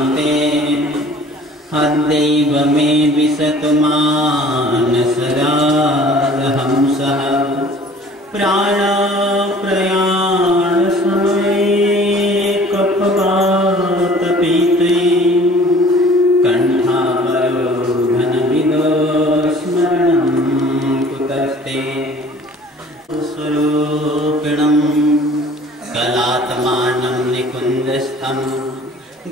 कान्ते अद्यैव मे विशतु मानसराजहंसः प्राणप्रयाणसमये कपवातपीते कण्ठावरोधनविदो स्मरणं कुतस्ते स्वरूपिणं कलात्मानं निकुञ्जस्थं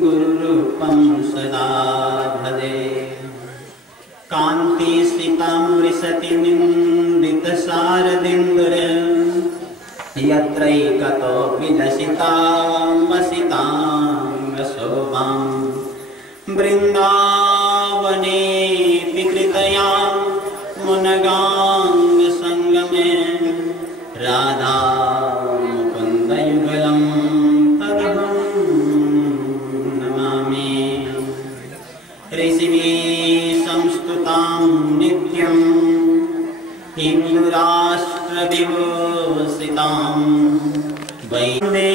गुरुरूपं सदा भजे कान्तिस्थितामृशति निन्दितशारदिन्दुर यत्रैकतो विलसितां वसितां वृन्दावने विकृतयां मुनगाङ्गसङ्गमे राधा मुकुन्दयुगलं तदहं नमामि ऋषिभिः संस्तुतां नित्यं हिन्दुराष्ट्रविभूषितां वन्दे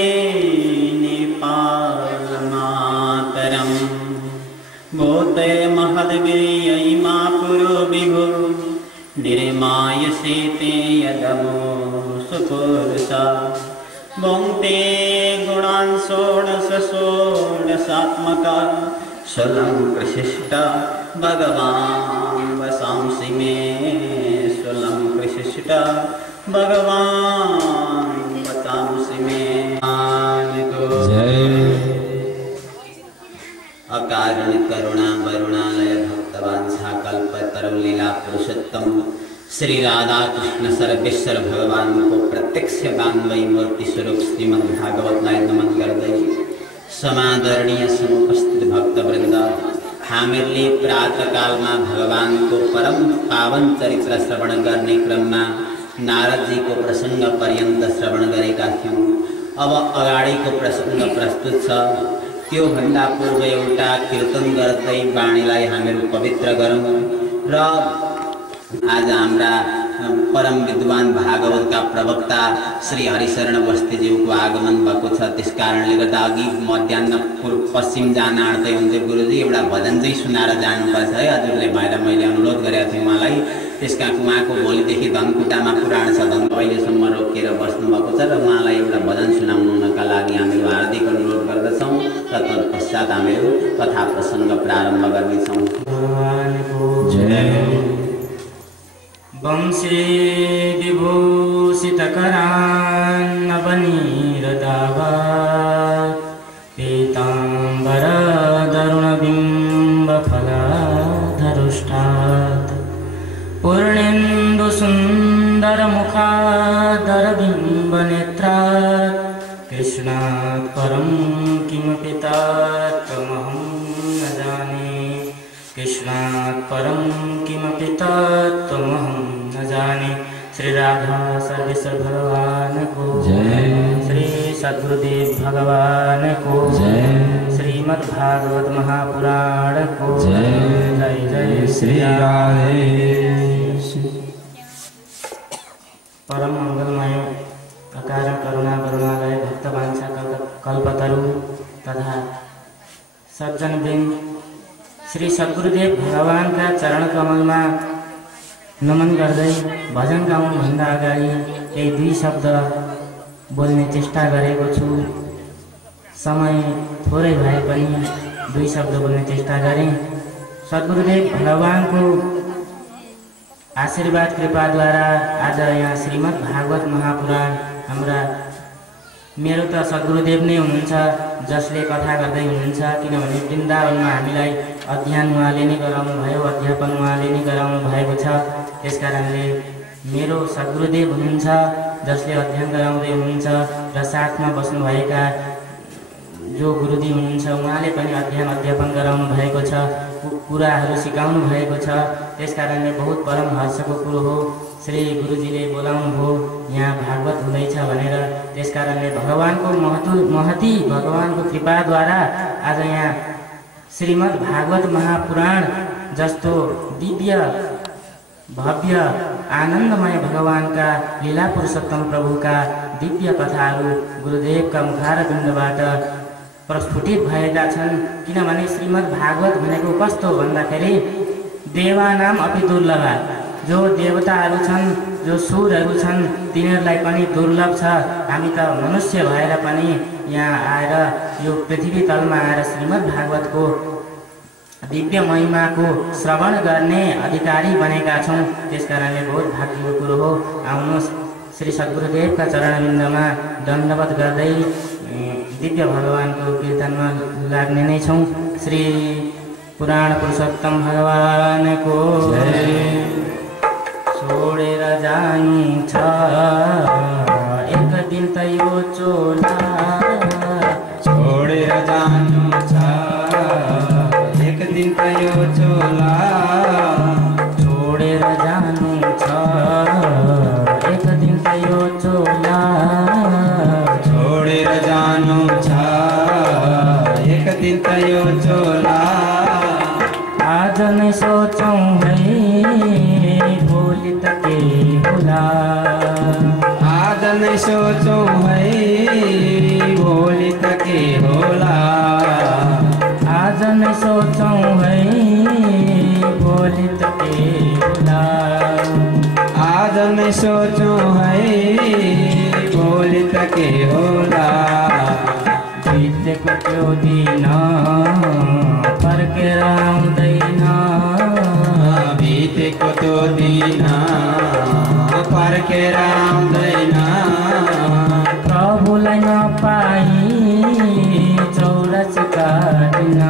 नेपालमातरं भूते महद्वीर्यै मा पुरो विभो निर्मायसेते यदमो सुपुरुषा भुङ्क्ते गुणान् षोडश षोडशात्मका स्वलङ्कृशिष्ट भगवान् वसांसि मे स्वलङ्कृशिष्ट भगवान् वसांसि मे अकारण करुणा वरुणालय भक्तवांछा कल्पतरु लीला पुरुषोत्तम श्री राधा कृष्ण सर्वेश्वर भगवान को प्रत्यक्ष गान्वयी मूर्ति स्वरूप श्रीमद् भागवतलाई नमन गर्दै समादरणीय समुपस्थित भक्तवृन्द हामीहरूले प्रातःकालमा भगवानको परम पावन चरित्र श्रवण गर्ने क्रममा नारदजीको प्रसङ्ग पर्यन्त श्रवण गरेका थियौँ। अब अगाडिको प्रसङ्ग प्रस्तुत छ। त्यो भन्दा पूर्व एउटा कीर्तन गर्दै वाणीलाई हामीहरू पवित्र गरौँ र आज हाम्रा परम विद्वान भागवतका प्रवक्ता श्री हरिशरण बस्तीज्यूको आगमन भएको छ। त्यसकारणले गर्दा अघि मध्याह्न पश्चिम जान आँट्दै हुन्थ्यो गुरुजी एउटा भजन चाहिँ सुनाएर जानुपर्छ है हजुरले भएर मैले अनुरोध गरेको थिएँ उहाँलाई। त्यसका उहाँको भोलिदेखि धनकुटामा पुराण छ धन अहिलेसम्म रोकिएर बस्नुभएको छ र उहाँलाई एउटा भजन सुनाउनका लागि हामीहरू हार्दिक अनुरोध गर्दछौँ र तत्पश्चात हामीहरू कथा प्रसङ्ग प्रारम्भ गर्नेछौँ। वंशे विभूषितकरान्नवनीरदावात् पीताम्बरदरुणबिम्बफलाधरुष्टात् पूर्णेन्दुसुन्दरमुखादरबिम्बनेत्रात् कृष्णात् परं किमपि तत्त्वमहं न जाने कृष्णात् परं किमपि तत्त्वमहं न जाने। श्री राधा सर्वेश्वर भगवान को जय। श्री सद्गुरुदेव भगवान को जय। श्रीमद् भागवत महापुराण को जय। जय जय श्री राधे। परम मंगलमय अकार करुणा करुणालय भक्तवांछा कल्पतरु तथा सज्जन वृंद श्री सद्गुरुदेव भगवान का चरण कमलमा नमन गर्दै भजन गाउनुभन्दा अगाडि केही दुई शब्द बोल्ने चेष्टा गरेको छु। समय थोरै भए पनि दुई शब्द बोल्ने चेष्टा गरेँ। सद्गुरुदेव भगवानको आशीर्वाद कृपाद्वारा आज यहाँ श्रीमद् भागवत महापुराण हाम्रा मेरो त सद्गुरुदेव नै हुनुहुन्छ जसले कथा गर्दै हुनुहुन्छ, किनभने वृन्दावनमा हामीलाई अध्ययन उहाँले नै गराउनु भयो, अध्यापन उहाँले नै गराउनु भएको छ। त्यसकारणले मेरो सद्गुरुदेव हुनुहुन्छ जसले अध्ययन गराउँदै हुनुहुन्छ र साथमा बस्नुभएका जो गुरुजी हुनुहुन्छ उहाँले पनि अध्ययन अध्यापन गराउनु भएको छ, कुराहरू सिकाउनु भएको छ। त्यसकारणले बहुत परम हर्षको कुरो हो श्री गुरुजीले बोलाउनु भयो यहाँ भागवत हुँदैछ भनेर। त्यसकारणले भगवानको महती भगवानको कृपाद्वारा आज यहाँ श्रीमद् भागवत महापुराण जस्तो दिव्य भव्य आनन्दमय भगवानका लीला पुरुषोत्तम प्रभुका दिव्य कथाहरू गुरुदेवका मुखारविन्दबाट प्रस्फुटित भएका छन्। किनभने श्रीमद् भागवत भनेको कस्तो भन्दाखेरि देवानाम अपि दुर्लभ, जो देवताहरू छन्, जो सुरहरू छन्, तिनीहरूलाई पनि दुर्लभ छ। हामी त मनुष्य भएर पनि यहाँ आएर यो पृथ्वी तलमा आएर श्रीमद् भागवतको दिव्य महिमाको श्रवण गर्ने अधिकारी बनेका छौँ। त्यसकारणले बहुत भाग्यको कुरो हो। आउनुहोस् श्री सद्गुरुदेवका चरणबिन्दमा दण्डवत गर्दै दिव्य भगवानको कीर्तनमा लाग्ने नै छौँ। श्री पुराण पुरुषोत्तम भगवानको छोडेर जानु छ एक दिन त यो चोला, छोडेर जानु छ एक दिन त यो चोला, छोडेर जानु छ एक दिन त यो चोला, छोडेर जानु छ एक दिन त यो चोला। आज नै सोचौँ है भोलि त के होला, आज नै सोचौँ है भोलि त के होला, आज नै सोचौँ है भोलि त के होला, आज नै सोचौँ है भोलि त के होला। बितेको त्यो दिन फर्केर आउँदैन, बितेको त्यो दिन फर्केर आउँदैन, प्रभुलाई नपाई चौरासी काटिन,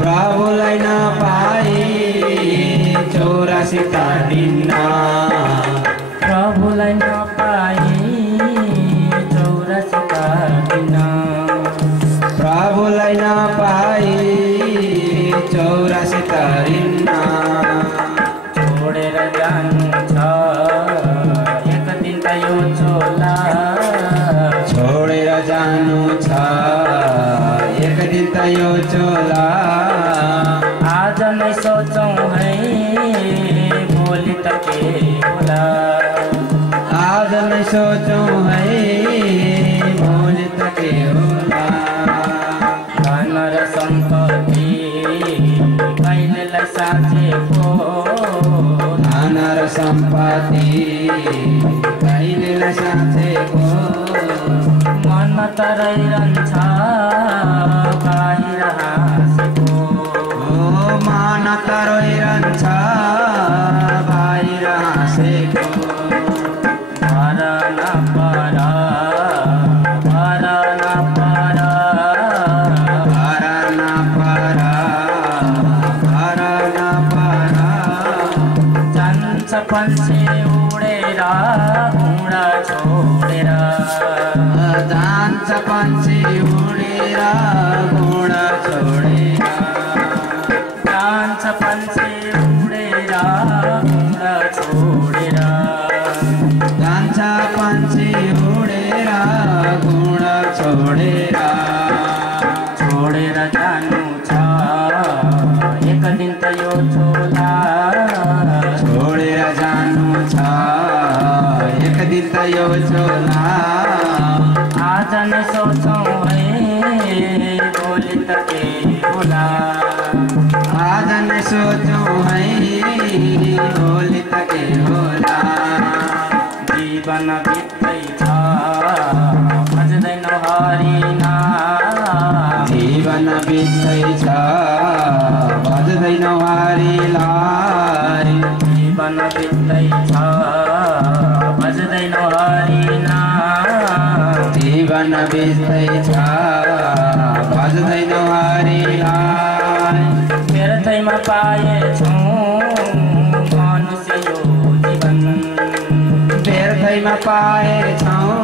प्रभुलाई नपाई चौरासी काटिन्न, प्रभुलाई नपाई चौरासी काटिन, प्रभुलाई नपाई चौरासी काटिन्न। छोडेर जानु छ एक दिन त यो चोला, छोडेर जानु छ एक दिन त यो चोला, आज नै सोचौँ है भोलि त के होला, आज नै सोचौँ है भोलि त के होला। धन र सम्पत्ति कहिलेलाई साँचेको, धन र सम्पत्ति कहिलेलाई साँचेको, मन त रहिरहन्छ बाहिर हाँसेको, मन त रोइरहन्छ बाहिर हाँसेको, भर नपर भर नपर भर नपर भर नपर, जान्छ पन्छे उडेर घुँडा छोडेर, जान्छ पन्छी उडेर घुँडा छोडेर, जान्छ पन्छे उडेर घुँडा छोडेर, जान्छ पन्छी उडेर घुँडा छोडेर, छोडेर जानु छ एक दिन त यो चोला, छोडेर जानु छ एक दिन त यो चोला, आज नै सोचौँ है भोलि त के होला, आज नै सोचौँ है भोलि त के होला। जीवन बित्दैछ भज्दैन हरि नाम, जीवन बित्दैछ भज्दैन हरिलाई, जीवन बित्दैछ भज्दैन हरि नाम, जीवन बित्दैछ भज्दैन हरिलाई, व्यर्थैमा पाएछौँ मनुष्य यो जीवन, व्यर्थैमा पाएछौँ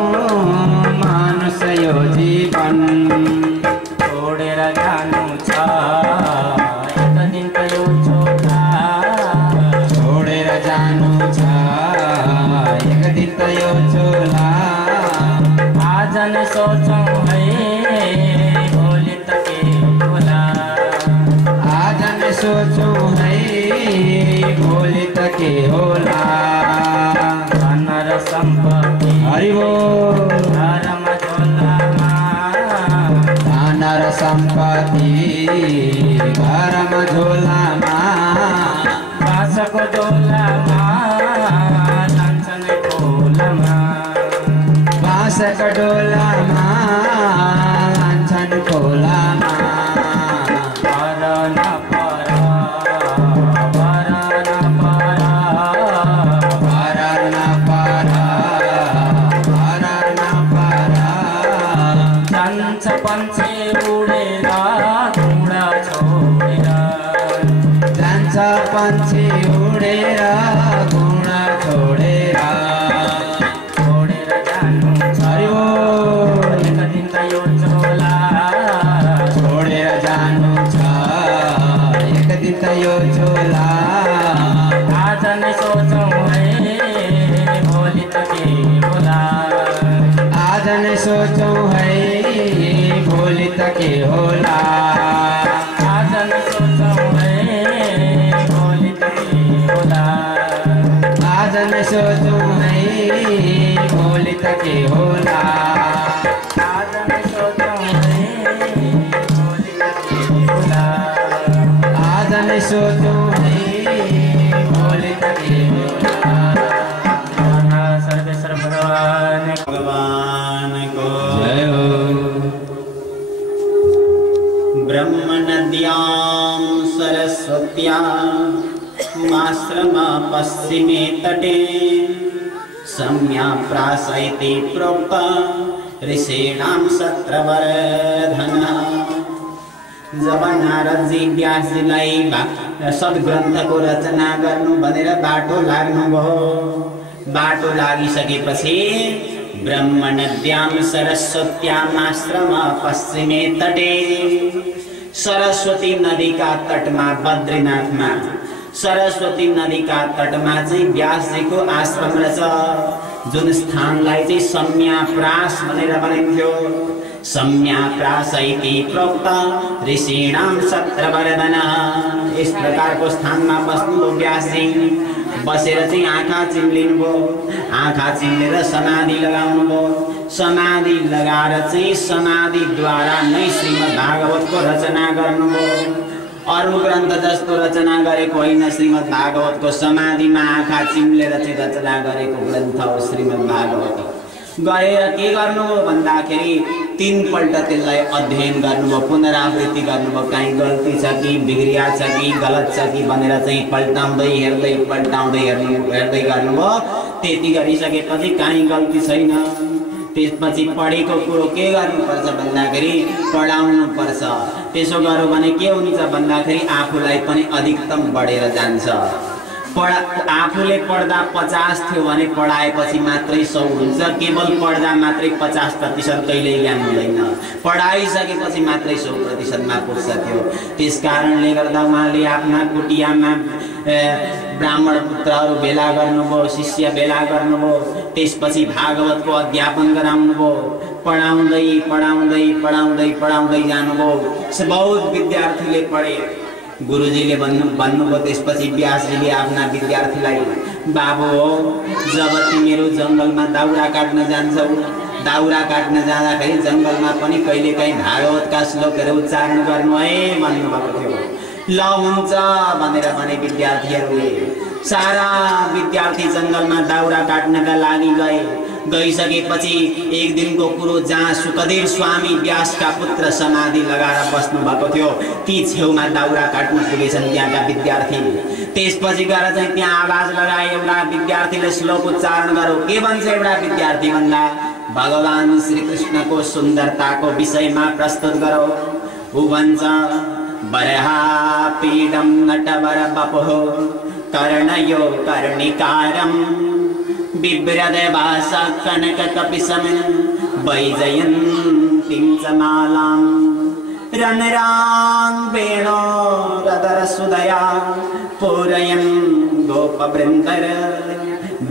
मनुष्य यो जीवन, छोडेर जानु छ एक दिन त यो चोला, छोडेर जानु छ एक दिन त यो चोला, आज नै सोचौँ है भोलि त के होला, आज नै सोचौँ है भोलि त के होला। धन र सम्पत्ति हरि बोल। कति घरमा झोलामा बाँसको डोलामा जान्छन् खोलामा बाँसको डोलामा लान्छन् खोलामा पर नपर पर नपर पर नपर पर नपर जान्छ पन्छे उडेर घुँडा छोडेर जान्छ पन्छी उडेर घुँडा छोडेर छोडेर जानु छ एक दिन त यो झोला छोडेर जानु छ एक दिन त यो झोला आज नै सोचौँ है भोलि त के होला आज नै सोचौँ है भोलि त के होला आज नै सोचौँ है भोलि त के होला आज नै सोचौँ है भोलि त के होला आज नै सोचौँ है भोलि त के होला आज नै सोचौँ है भोलि त के होला सर्वेश्वर भगवान भगवान को जय हो ब्रह्म नद्यां सरस्वत्यामाश्रम पश्चिमे तटे सम्या प्रासैति प्रोक्त ऋषीणां सत्रवर्धना। जब नारदजी व्यासजीलाई सद्ग्रन्थको रचना गर्नु भनेर बाटो लाग्नुभयो। बाटो लागिसकेपछि ब्रह्म नद्यां सरस्वत्यामाश्रम पश्चिमे तटे सरस्वती नदीका तटमा बद्रीनाथमा सरस्वती नदीका तटमा चाहिँ व्यासजीको आश्रम रहेछ, जुन स्थानलाई चाहिँ सम्याप्रास भनेर भनिन्थ्यो। सम्याप्रास इति प्रोक्त ऋषीणां सत्रवर्धना। यस प्रकारको स्थानमा बस्नुभयो व्यासजी। बसेर चाहिँ आँखा चिम्लिनुभयो। आँखा चिम्लेर समाधि लगाउनुभयो। समाधि लगाएर चाहिँ समाधिद्वारा नै श्रीमद् भागवतको रचना गर्नुभयो। अरु ग्रन्थ जस्तो रचना गरेको होइन, श्रीमद् भागवतको समाधिमा आँखा चिम्लेर चाहिँ रचना गरेको ग्रन्थ हो श्रीमद् भागवत। गरेर के गर्नुभयो भन्दाखेरि 3 पल्ट त्यसलाई अध्ययन गर्नुभयो, पुनरावृत्ति गर्नुभयो। कहीँ गल्ती छ कि बिग्रिया छ कि गलत छ कि भनेर चाहिँ पल्टाउँदै हेर्दै हेर्दै गर्नुभयो। त्यति गरिसकेपछि कहीँ गल्ती छैन। त्यसपछि पढेको कुरो के गर्नुपर्छ भन्दाखेरि पढाउनुपर्छ। त्यसो गर्यो भने के हुन्छ भन्दाखेरि आफूलाई पनि अधिकतम बढेर जान्छ। आफूले पढ्दा 50 थियो भने पढाएपछि मात्रै 100 हुन्छ। केवल पढ्दा मात्रै 50% कहिल्यै ज्ञान हुँदैन। पढाइसकेपछि मात्रै 100%मा पुग्छ त्यो। त्यसकारणले गर्दा उहाँले आफ्ना कुटियामा ब्राह्मण पुत्रहरू भेला गर्नुभयो, शिष्य भेला गर्नुभयो। त्यसपछि भागवतको अध्यापन गराउनुभयो। पढाउँदै जानुभयो। बहुत विद्यार्थीले पढे। गुरुजीले भन्नुभयो त्यसपछि व्यासजीले आफ्ना विद्यार्थीलाई, बाबु हो, जब तिमीहरू जङ्गलमा दाउरा काट्न जान्छौ, दाउरा काट्न जाँदाखेरि जङ्गलमा पनि कहिलेकाहीँ भागवतका श्लोकहरू उच्चारण गर्नु है भन्नुभएको थियो। ल हुन्छ भनेर भने विद्यार्थीहरूले। सारा विद्यार्थी जङ्गलमा दाउरा काट्नका लागि गइसकेपछि एक दिनको कुरो जहाँ सुखदेव स्वामी व्यासका पुत्र समाधि लगाएर बस्नु भएको थियो, ती छेउमा दाउरा काट्न पुगेछन् त्यहाँका विद्यार्थी। त्यसपछि गएर चाहिँ त्यहाँ आवाज लगाए, एउटा विद्यार्थीले श्लोक उच्चारण गरो। के भन्छ एउटा विद्यार्थी भन्दा, भगवान श्रीकृष्णको सुन्दरताको विषयमा प्रस्तुत गरो। ऊ भन्छ, बरहा पीडम नटवर बपुः कर्णयो कर्णिकारम बिभ्रदवास कनक कपिसम वैजयन्तीं च मालां रणरां वेणो रदर सुदया पूरयन् गोपवृन्दर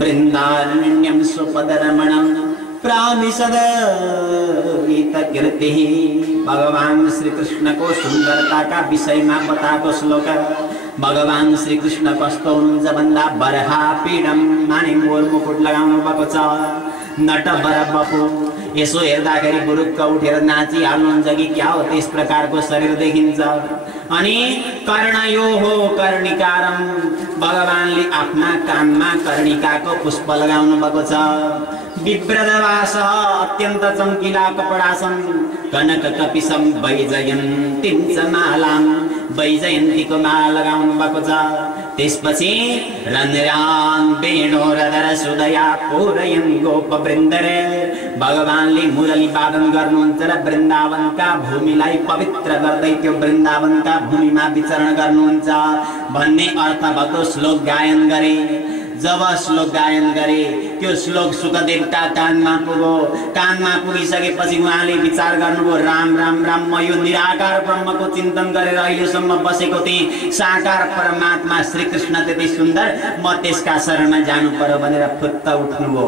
वृन्दारण्यं सुपदरमणं प्रामिसद गीतकीर्तिः। भगवान श्री कृष्ण को सुंदरता का विषय में बताएको श्लोक। भगवान श्री कृष्ण कस्तो हुनुहुन्छ भन्दा बरहा पीडम माने मोर मुकुट लगाउनु भएको छ, नट बर बपु यसो हेर्दाखेरि बुरुक्क उठेर नाचिहाल्नुहुन्छ कि क्या हो त्यस प्रकारको शरीर देखिन्छ। अनि कर्णयो हो कर्णिकारम, भगवानले आफ्ना कानमा कर्णिकाको पुष्प लगाउनु भएको छ। विव्रतवास अत्यन्त चम्किला कपडा छन्। कनक कपिसम वैजयन्तीं च मालां, वैजयन्तीको माला लगाउनु भएको छ। त्यसपछि रन्ध्रां वेणोरधर सुदया पूरयन् गोपवृन्दरे, भगवानले मुरली वादन गर्नुहुन्छ र वृन्दावनका भूमिलाई पवित्र गर्दै त्यो वृन्दावनका भूमिमा विचरण गर्नुहुन्छ भन्ने अर्थ भएको श्लोक गायन गरे। जब श्लोक गायन गरे त्यो श्लोक सुखदेवका कानमा पुग्यो। कानमा पुगिसकेपछि उहाँले विचार गर्नुभयो, राम राम राम, म यो निराकार ब्रह्मको चिन्तन गरेर अहिलेसम्म बसेको थिएँ। साकार परमात्मा श्रीकृष्ण त्यति सुन्दर, म त्यसका शरणमा जानु पर्यो भनेर फुत्त उठ्नुभयो।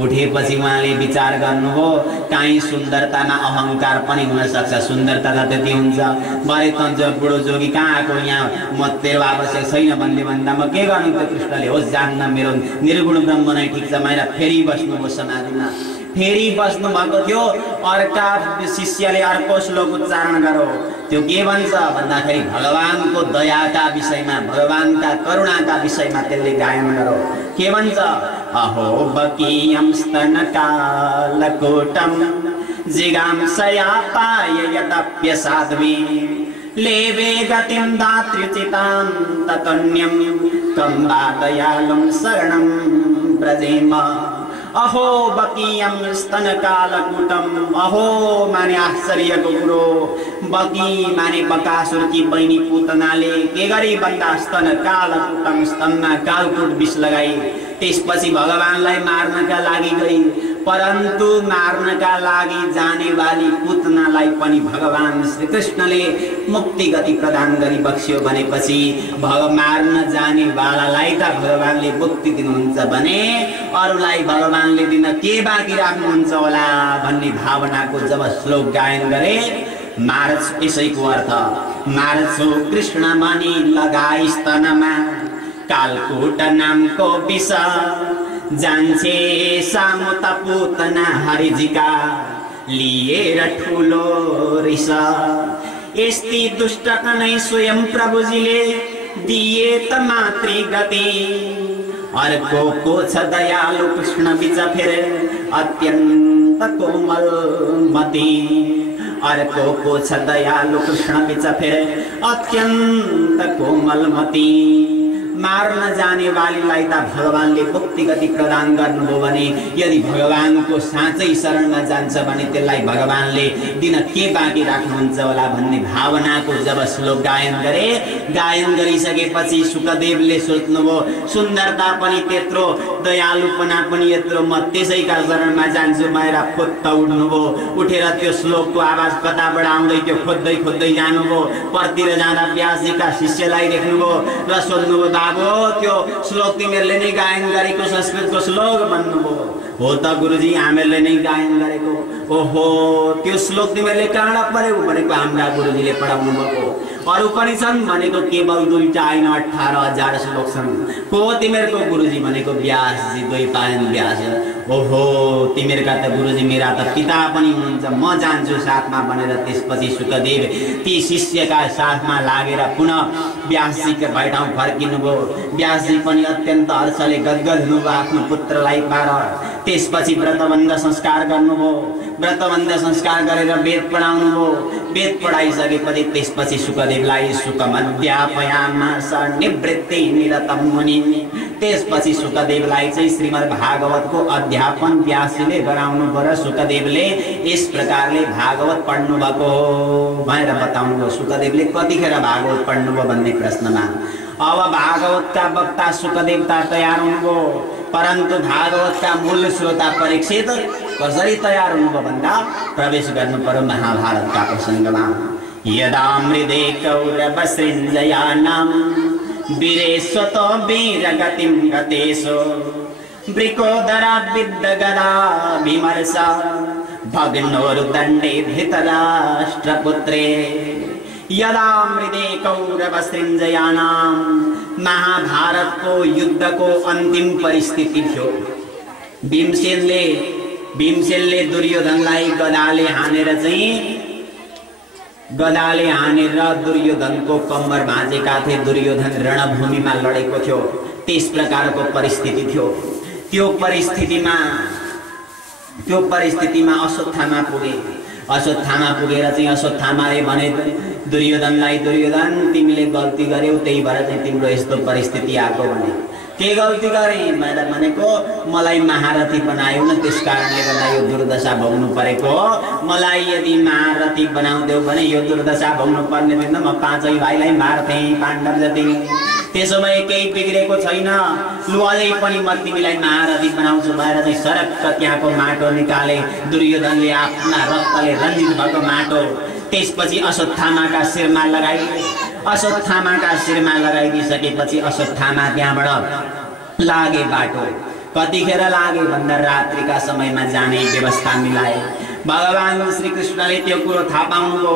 उठेपछि उहाँले विचार गर्नुभयो, काहीँ सुन्दरतामा अहङ्कार पनि हुन सक्छ। सुन्दरता त त्यति हुन्छ, भरे त बुढो जोगी कहाँ आएको यहाँ, म तेरो आवश्यक छैन भन्ने भन्दा म के गर्नु त कृष्णले। होस् जान्न, मेरो निर्गुण ब्रह्म नै ठिक छ भनेर फेरि बस्नुभयो समाधिमा। फेरि बस्नु भएको थियो। अर्का शिष्यले अर्को श्लोक उच्चारण गरो। त्यो के भन्छ भन्दाखेरि भगवानको दयाका विषयमा, भगवानका करुणाका विषयमा त्यसले गायन गरो। के भन्छ, अहो बकीयं स्तनकालकोटं जिगांसया पाययतप्य साध्वी, लेवे गतिं दात्र्युचितां ततन्यं कं वा दयालुं शरणं व्रजेम। अहो बकीयं स्तनकालकूटम, अहो माने आश्चर्यको कुरो। बकी माने बकासुरकी बहिनी पुतनाले के गरी भन्दा स्तनकालकूटम, स्तनमा कालकुट विष लगाई। त्यसपछि भगवानलाई मार्नका लागि गई, परन्तु मार्नका लागि जाने वाली पुतनालाई पनि भगवान श्रीकृष्णले मुक्ति गति प्रदान गरी बक्स्यो भनेपछि मार्न जाने वालालाई त भगवानले मुक्ति दिनुहुन्छ भने अरूलाई भगवानले दिन के बाँकी राख्नुहुन्छ होला भन्ने भावनाको जब श्लोक गायन गरे, मार्छ यसैको अर्थ मार्छो कृष्ण मणि लगाई स्तनमा, कालकूट नामको विष जान्छे सामु त पुतना हरिजीका, लिएर ठुलो रिस। यस्ती दुष्ट नै स्वयं प्रभुजीले दिए त मातृ गति, अर्को को छ दयालु कृष्ण बिच फेर अत्यन्त कोमल मति। अर्को को छ दयालु कृष्ण बिच फेर अत्यन्त कोमल मति। मार्न जाने वालीलाई त भगवानले मुक्ति गति प्रदान गर्नुभयो भने यदि भगवानको साँच्चै शरणमा जान्छ भने त्यसलाई भगवानले दिन के बाँकी राख्नुहुन्छ होला भन्ने भावनाको जब श्लोक गायन गरे, गायन गरिसकेपछि सुखदेवले सोच्नुभयो सुन्दरता पनि त्यत्रो, दयालुपना पनि यत्रो, म त्यसैका शरणमा जान्छु भनेर फुत्त उठ्नुभयो। उठेर त्यो श्लोकको आवाज कताबाट आउँदै त्यो खोज्दै खोज्दै जानुभयो। परतिर जाँदा व्यासजीका शिष्यलाई देख्नुभयो र सोध्नुभयो, बाबु त्यो श्लोक तिमीहरूले नै गायन गरेको संस्कृतको श्लोक भन्नुभयो। हो त गुरुजी, हामीहरूले नै गायन गरेको। ओहो, त्यो श्लोक तिमीहरूले कहाँ पढ्यौ भनेको हाम्रा गुरुजीले पढाउनु भएको। अरू पनि छन् भनेको केवल 2टा होइन 18,000 श्लोक छन्। को तिमीहरूको गुरुजी भनेको व्यासजी, द्वैपायन व्यास। ओहो, तिमीहरूका त गुरुजी मेरा त पिता पनि हुनुहुन्छ, म जान्छु साथमा भनेर त्यसपछि सुखदेव ती शिष्यका साथमा लागेर पुनः व्यासजीका भएठाउँ फर्किनुभयो। व्यासजी पनि अत्यन्त हर्षले गदगद हुनुभयो आफ्नो पुत्रलाई पाएर। त्यसपछि व्रतबन्ध संस्कार गर्नुभयो। व्रतबन्ध संस्कार गरेर वेद पढाउनुभयो। वेद पढाइसकेपछि त्यसपछि सुखदेवलाई सुखमध्यापयामास निवृत्ति निरतम मुनि। त्यसपछि सुखदेवलाई चाहिँ श्रीमद् भागवतको अध्यापन व्यासजीले गराउनु भयो र सुखदेवले यस प्रकारले भागवत पढ्नु भएको भनेर बताउनु भयो। सुखदेवले कतिखेर भागवत पढ्नुभयो भन्ने प्रश्नमा अब भागवतका वक्ता सुखदेवता तयार हुनुभयो, परन्तु भागवतका मूल श्रोता परीक्षित कसरी तयार हुनुभयो भन्दा प्रवेश गर्नु पर्यो महाभारतका प्रसङ्गमा। यदा मृदे कौरवसृञ्जयानां वीरेश्वतो वीरगतिं गतेषु वृकोदरा विद्यगदा विमर्श भग्नोर्दण्डे धृतराष्ट्रपुत्रे। यदा मृदे कौरवसृञ्जयानां, महाभारतको युद्धको अन्तिम परिस्थिति थियो। भीमसेनले भीमसेनले दुर्योधनलाई गदाले हानेर दुर्योधनको कम्मर भाँचेका थिए। दुर्योधन रणभूमिमा लडेको थियो। त्यस प्रकारको परिस्थिति थियो। त्यो परिस्थितिमा अश्वत्थामा पुगे। अश्वत्थामा पुगेर चाहिँ अश्वत्थामाले भने दुर्योधनलाई, दुर्योधन तिमीले गल्ती गर्यौ, त्यही भएर चाहिँ तिम्रो यस्तो परिस्थिति आएको भने। के गल्ती गरेँ मैले भनेको मलाई महारथी बनायौ न, त्यस कारणले गर्दा यो दुर्दशा भोग्नु परेको। मलाई यदि महारथी बनाउँदैौ भने यो दुर्दशा भोग्नु पर्ने थिएन। म पाँचै भाइलाई मार्थेँ पाण्डव जति। त्यसो भए केही बिग्रेको छैन। लु अझै पनि म तिमीलाई महारथी बनाउँछु भनेर चाहिँ सरक्क त्यहाँको माटो निकाले। दुर्योधनले आफ्ना रक्तले रञ्जित भएको माटो त्यसपछि अश्वत्थामाका शिरमा लगाइदिसकेपछि अश्वत्थामा त्यहाँबाट लागे बाटो। कतिखेर लागे भन्दा रात्रिका समयमा जाने व्यवस्था मिलाए। भगवान श्री कृष्णले त्यो कुरो थाहा पाउनुभयो।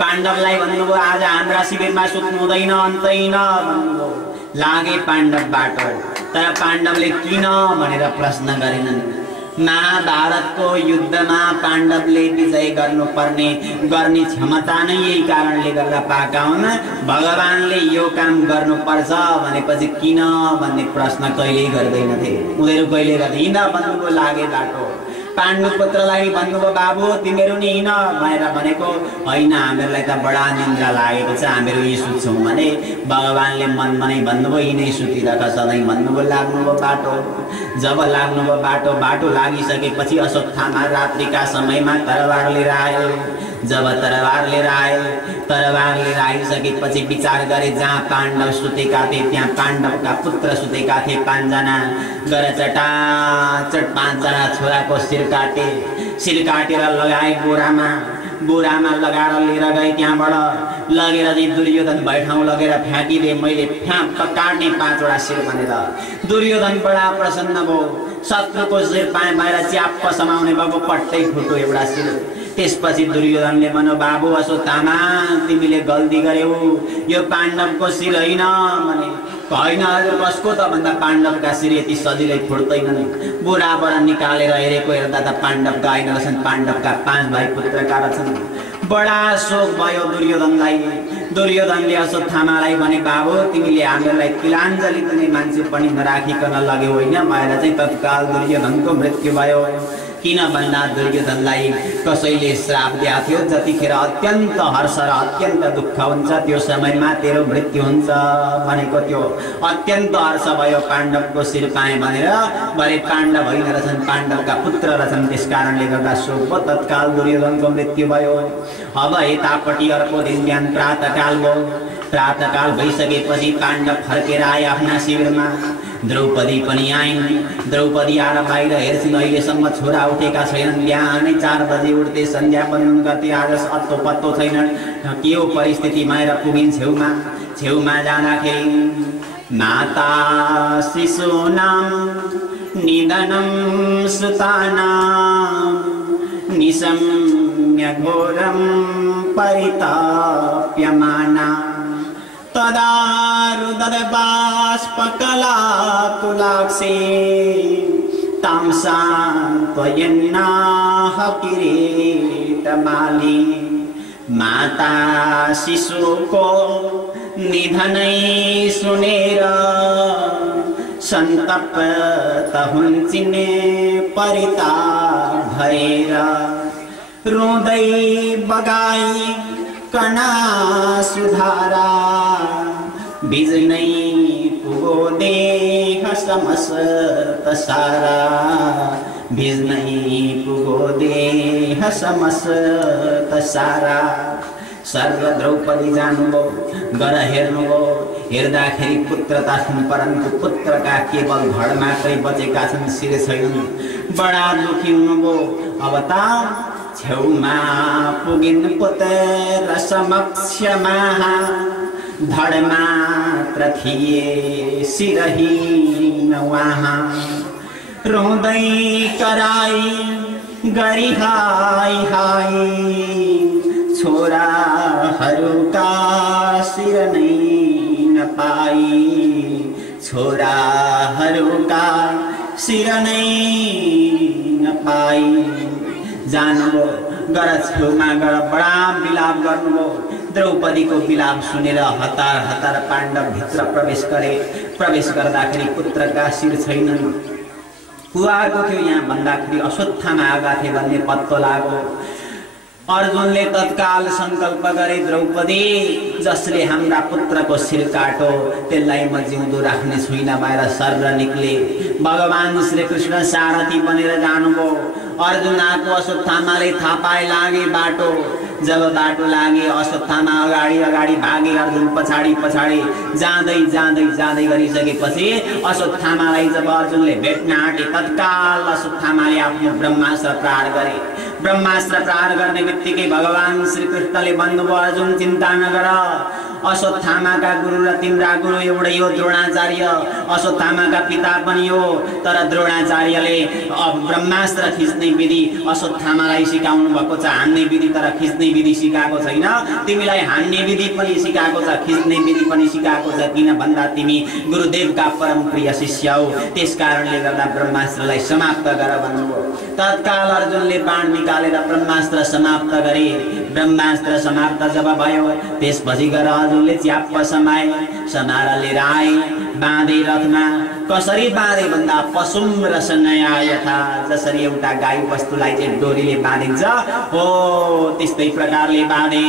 पाण्डवलाई भन्नुभयो आज हाम्रा शिविरमा सुत्नु हुँदैन, अन्तैन भन्नुभयो। लागे पाण्डव बाटो। तर पाण्डवले किन भनेर प्रश्न गरेनन्। महाभारतको युद्धमा पाण्डवले विजय गर्ने क्षमता नै यही कारणले गर्दा पाएका हुन्। भगवानले यो काम गर्नुपर्छ भनेपछि किन भन्ने प्रश्न कहिल्यै गर्दैनथे। उनीहरू कहिले गर्दैन भन्नुको लागे बाटो। पाण्डु पुत्रलाई भन्नुभयो बाबु तिमीहरू नि हिँड भनेर भनेको होइन, हामीहरूलाई त बडा निन्द्रा लागेको छ, हामीहरू यही सुत्छौँ भने भगवानले मनमा नै भन्नुभयो यिनै सुतिरह सधैँ भन्नुभयो। लाग्नुभयो बाटो। जब लाग्नुभयो बाटो लागिसकेपछि अश्वत्थामा रात्रिका समयमा तरवार लिएर आयो। जब तरवार लिएर आइसकेपछि विचार गरे जहाँ पाण्डव सुतेका थिए त्यहाँ पाण्डवका पुत्र सुतेका थिए 5 जना। गएर चटाचट 5 जना छोराको शिर काटेर लगाए बोरामा लगाएर लिएर गए। त्यहाँबाट लगेर चाहिँ दुर्योधन भए ठाउँ लगेर फ्याँकिदिए। मैले काट्ने 5 वटा शिर भनेर दुर्योधन बडा प्रसन्न भयो। शत्रुको शिर पाए बाहिर च्याप्प समाउने बाबु पट्टै फुट्यो एउटा शिर। त्यसपछि दुर्योधनले भन्यो बाबु अश्वत्थामा तिमीले गल्ती गर्यौ, यो पाण्डवको शिर होइन भने। होइन कसको त भन्दा पाण्डवका शिर यति सजिलै फुट्दैनन्। बुढाबाट निकालेर हेरेको हेर्दा त पाण्डवका होइन रहेछन्, पाण्डवका 5 भाइ पुत्रका रहेछन्। बडा शोक भयो दुर्योधनलाई। दुर्योधनले अश्वत्थामालाई भने बाबु तिमीले हामीलाई तिलाञ्जली दिने मान्छे पनि नराखिकन लग्यौ होइन भनेर चाहिँ तत्काल दुर्योधनको मृत्यु भयो। किन भन्दा दुर्योधनलाई कसैले श्राप दिएको थियो जतिखेर अत्यन्त हर्ष र अत्यन्त दुःख हुन्छ त्यो समयमा तेरो मृत्यु हुन्छ भनेको थियो। अत्यन्त हर्ष भयो पाण्डवको शिर पाएँ भनेर। भरे पाण्डव होइन रहेछन्, पाण्डवका पुत्र रहेछन्। त्यस कारणले गर्दा शोक भयो। तत्काल दुर्योधनको मृत्यु भयो। अब यतापट्टि अर्को दिन बिहान प्रातःकाल भयो। प्रातःकाल भइसकेपछि पाण्डव फर्केर आए आफ्ना शिविरमा। द्रौपदी पनि आइन्। द्रौपदी आएर बाहिर हेर्छिन् अहिलेसम्म छोरा उठेका छैनन्। बिहानै 4 बजे उठ्दै सन्ध्यावन्दन गर्थे। आज अत्तो पत्तो छैन। के हो परिस्थिति भनेर पुगिन् छेउमा जाँदाखेरि माता शिशूनां निधनं सुतानां निशम्य घोरं परिताप्यमाना तदा रुदबाष्पकलाकुलाक्षी तां सान्त्वयन्नाह किरीटमाली। माता शिशुको निधनै सुनेर सन्तप्त हुन्छिन् परिताप भएर। रुँदै बगाई कणा सुधारा बिजनै पुगो देह समस्त सारा। बिजनै पुगो देह समस्त सारा। सर्व द्रौपदी जानुभयो, गर हेर्नुभयो। हेर्दाखेरि पुत्र त छन् परन्तु पुत्रका केवल घड मात्रै बचेका छन्, शिर छैनन्। बडा दुखी हुनुभयो। अब त छेउमा पुगिन् पुत्र समक्षमा। धड मात्र थिए शिरहीन उहाँ। रुँदै कराई गरी हाय हाय छोराहरूका शिर नै नपाई। छोराहरूका शिर नै नपाई। जानुभयो। गर छेउमा गएर बडा विलाप गर्नुभयो। द्रौपदीको विलाप सुनेर हतार हतार पाण्डव भित्र प्रवेश गरे। प्रवेश गर्दाखेरि पुत्रका शिर छैनन्। कुवाको थियो यहाँ भन्दाखेरि अश्वत्थामा आएका थिए भन्ने पत्तो लाग्यो। अर्जुनले तत्काल संकल्प गरे, द्रौपदी जसले हाम्रा पुत्रको शिर काटो त्यसलाई म जिउँदो राख्ने छुइनँ। बाहिर सर्र निक्ले। भगवान श्री कृष्ण सारथी बनेर जानुभयो। अर्जुन आएको अश्वत्थामाले थाहा पाए लागे बाटो। जब बाटो लागे अश्वत्थामा अगाडि अगाडि भागे, अर्जुन पछाडि पछाडि जाँदै जाँदै जाँदै गरिसकेपछि अश्वत्थामालाई जब अर्जुनले भेट्न आँटे तत्काल अश्वत्थामाले आफ्नो ब्रह्मास्त्र प्रहार गरे। ब्रह्मास्त्र प्रहार गर्ने बित्तिकै भगवान श्री कृष्णले भन्नुभयो, अर्जुन चिन्ता नगर, अश्वत्थामाका गुरु र तिम्रा गुरु एउटै हो, द्रोणाचार्य। अश्वत्थामाका पिता पनि हो, तर द्रोणाचार्यले ब्रह्मास्त्र खिच्ने विधि अश्वत्थामालाई सिकाउनु भएको छ, हान्ने विधि तर खिच्ने विधि सिकाएको छैन। तिमीलाई हान्ने विधि पनि सिकाएको छ, खिच्ने विधि पनि सिकाएको छ, किन भन्दा तिमी गुरुदेवका परम प्रिय शिष्य हौ। त्यसकारणले गर्दा ब्रह्मास्त्रलाई समाप्त गर भन्नुभयो। तत्काल अर्जुनले बाण निकालेर ब्रह्मास्त्र समाप्त गरे। ब्रह्मास्त्र समाप्त जब भयो त्यसपछि गएर अर्जुनले च्याप्प समाए। समाएर लिएर आए, बाँधे रथमा। कसरी बाँधे भन्दा पशुम रसनया यथा, जसरी एउटा गाई वस्तुलाई चाहिँ डोरीले बाँधिन्छ हो त्यस्तै प्रकारले बाँधे।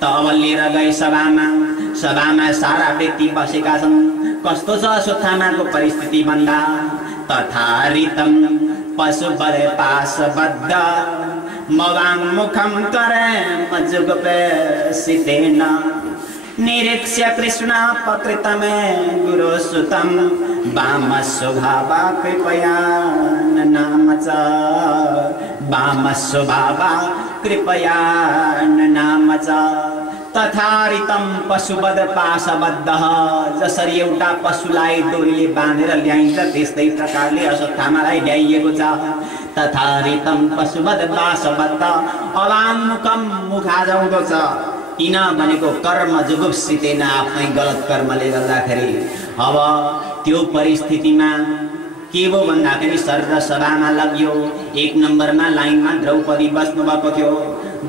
तब लिएर गए सभामा। सभामा सारा व्यक्ति बसेका छन्। कस्तो छ अश्वत्थामाको परिस्थिति भन्दा तथारितम पशुबल पाशबद्ध मवाङ मुखम करे मजुगपेसितेन निरीक्ष्य कृष्ण पकृतमे गुरु सुतम वाम स्वभावा कृपया नाम च वाम स्वभावा कृपया नाम च तथारितम पशुबद पाशबद्ध, जसरी एउटा पशुलाई डोरीले बाँधेर ल्याइन्छ त्यस्तै प्रकारले अश्वत्थामालाई ल्याइएको छ। तथारितम पशुबद पाशबद्ध अवामुखम मुखाजौँदो छ। किन भनेको कर्म जुगुप्सितेन, आफ्नै गलत कर्मले गर्दाखेरि। अब त्यो परिस्थितिमा के भयो भन्दाखेरि सर्र सभामा लग्यो। एक नम्बरमा लाइनमा द्रौपदी बस्नु भएको थियो।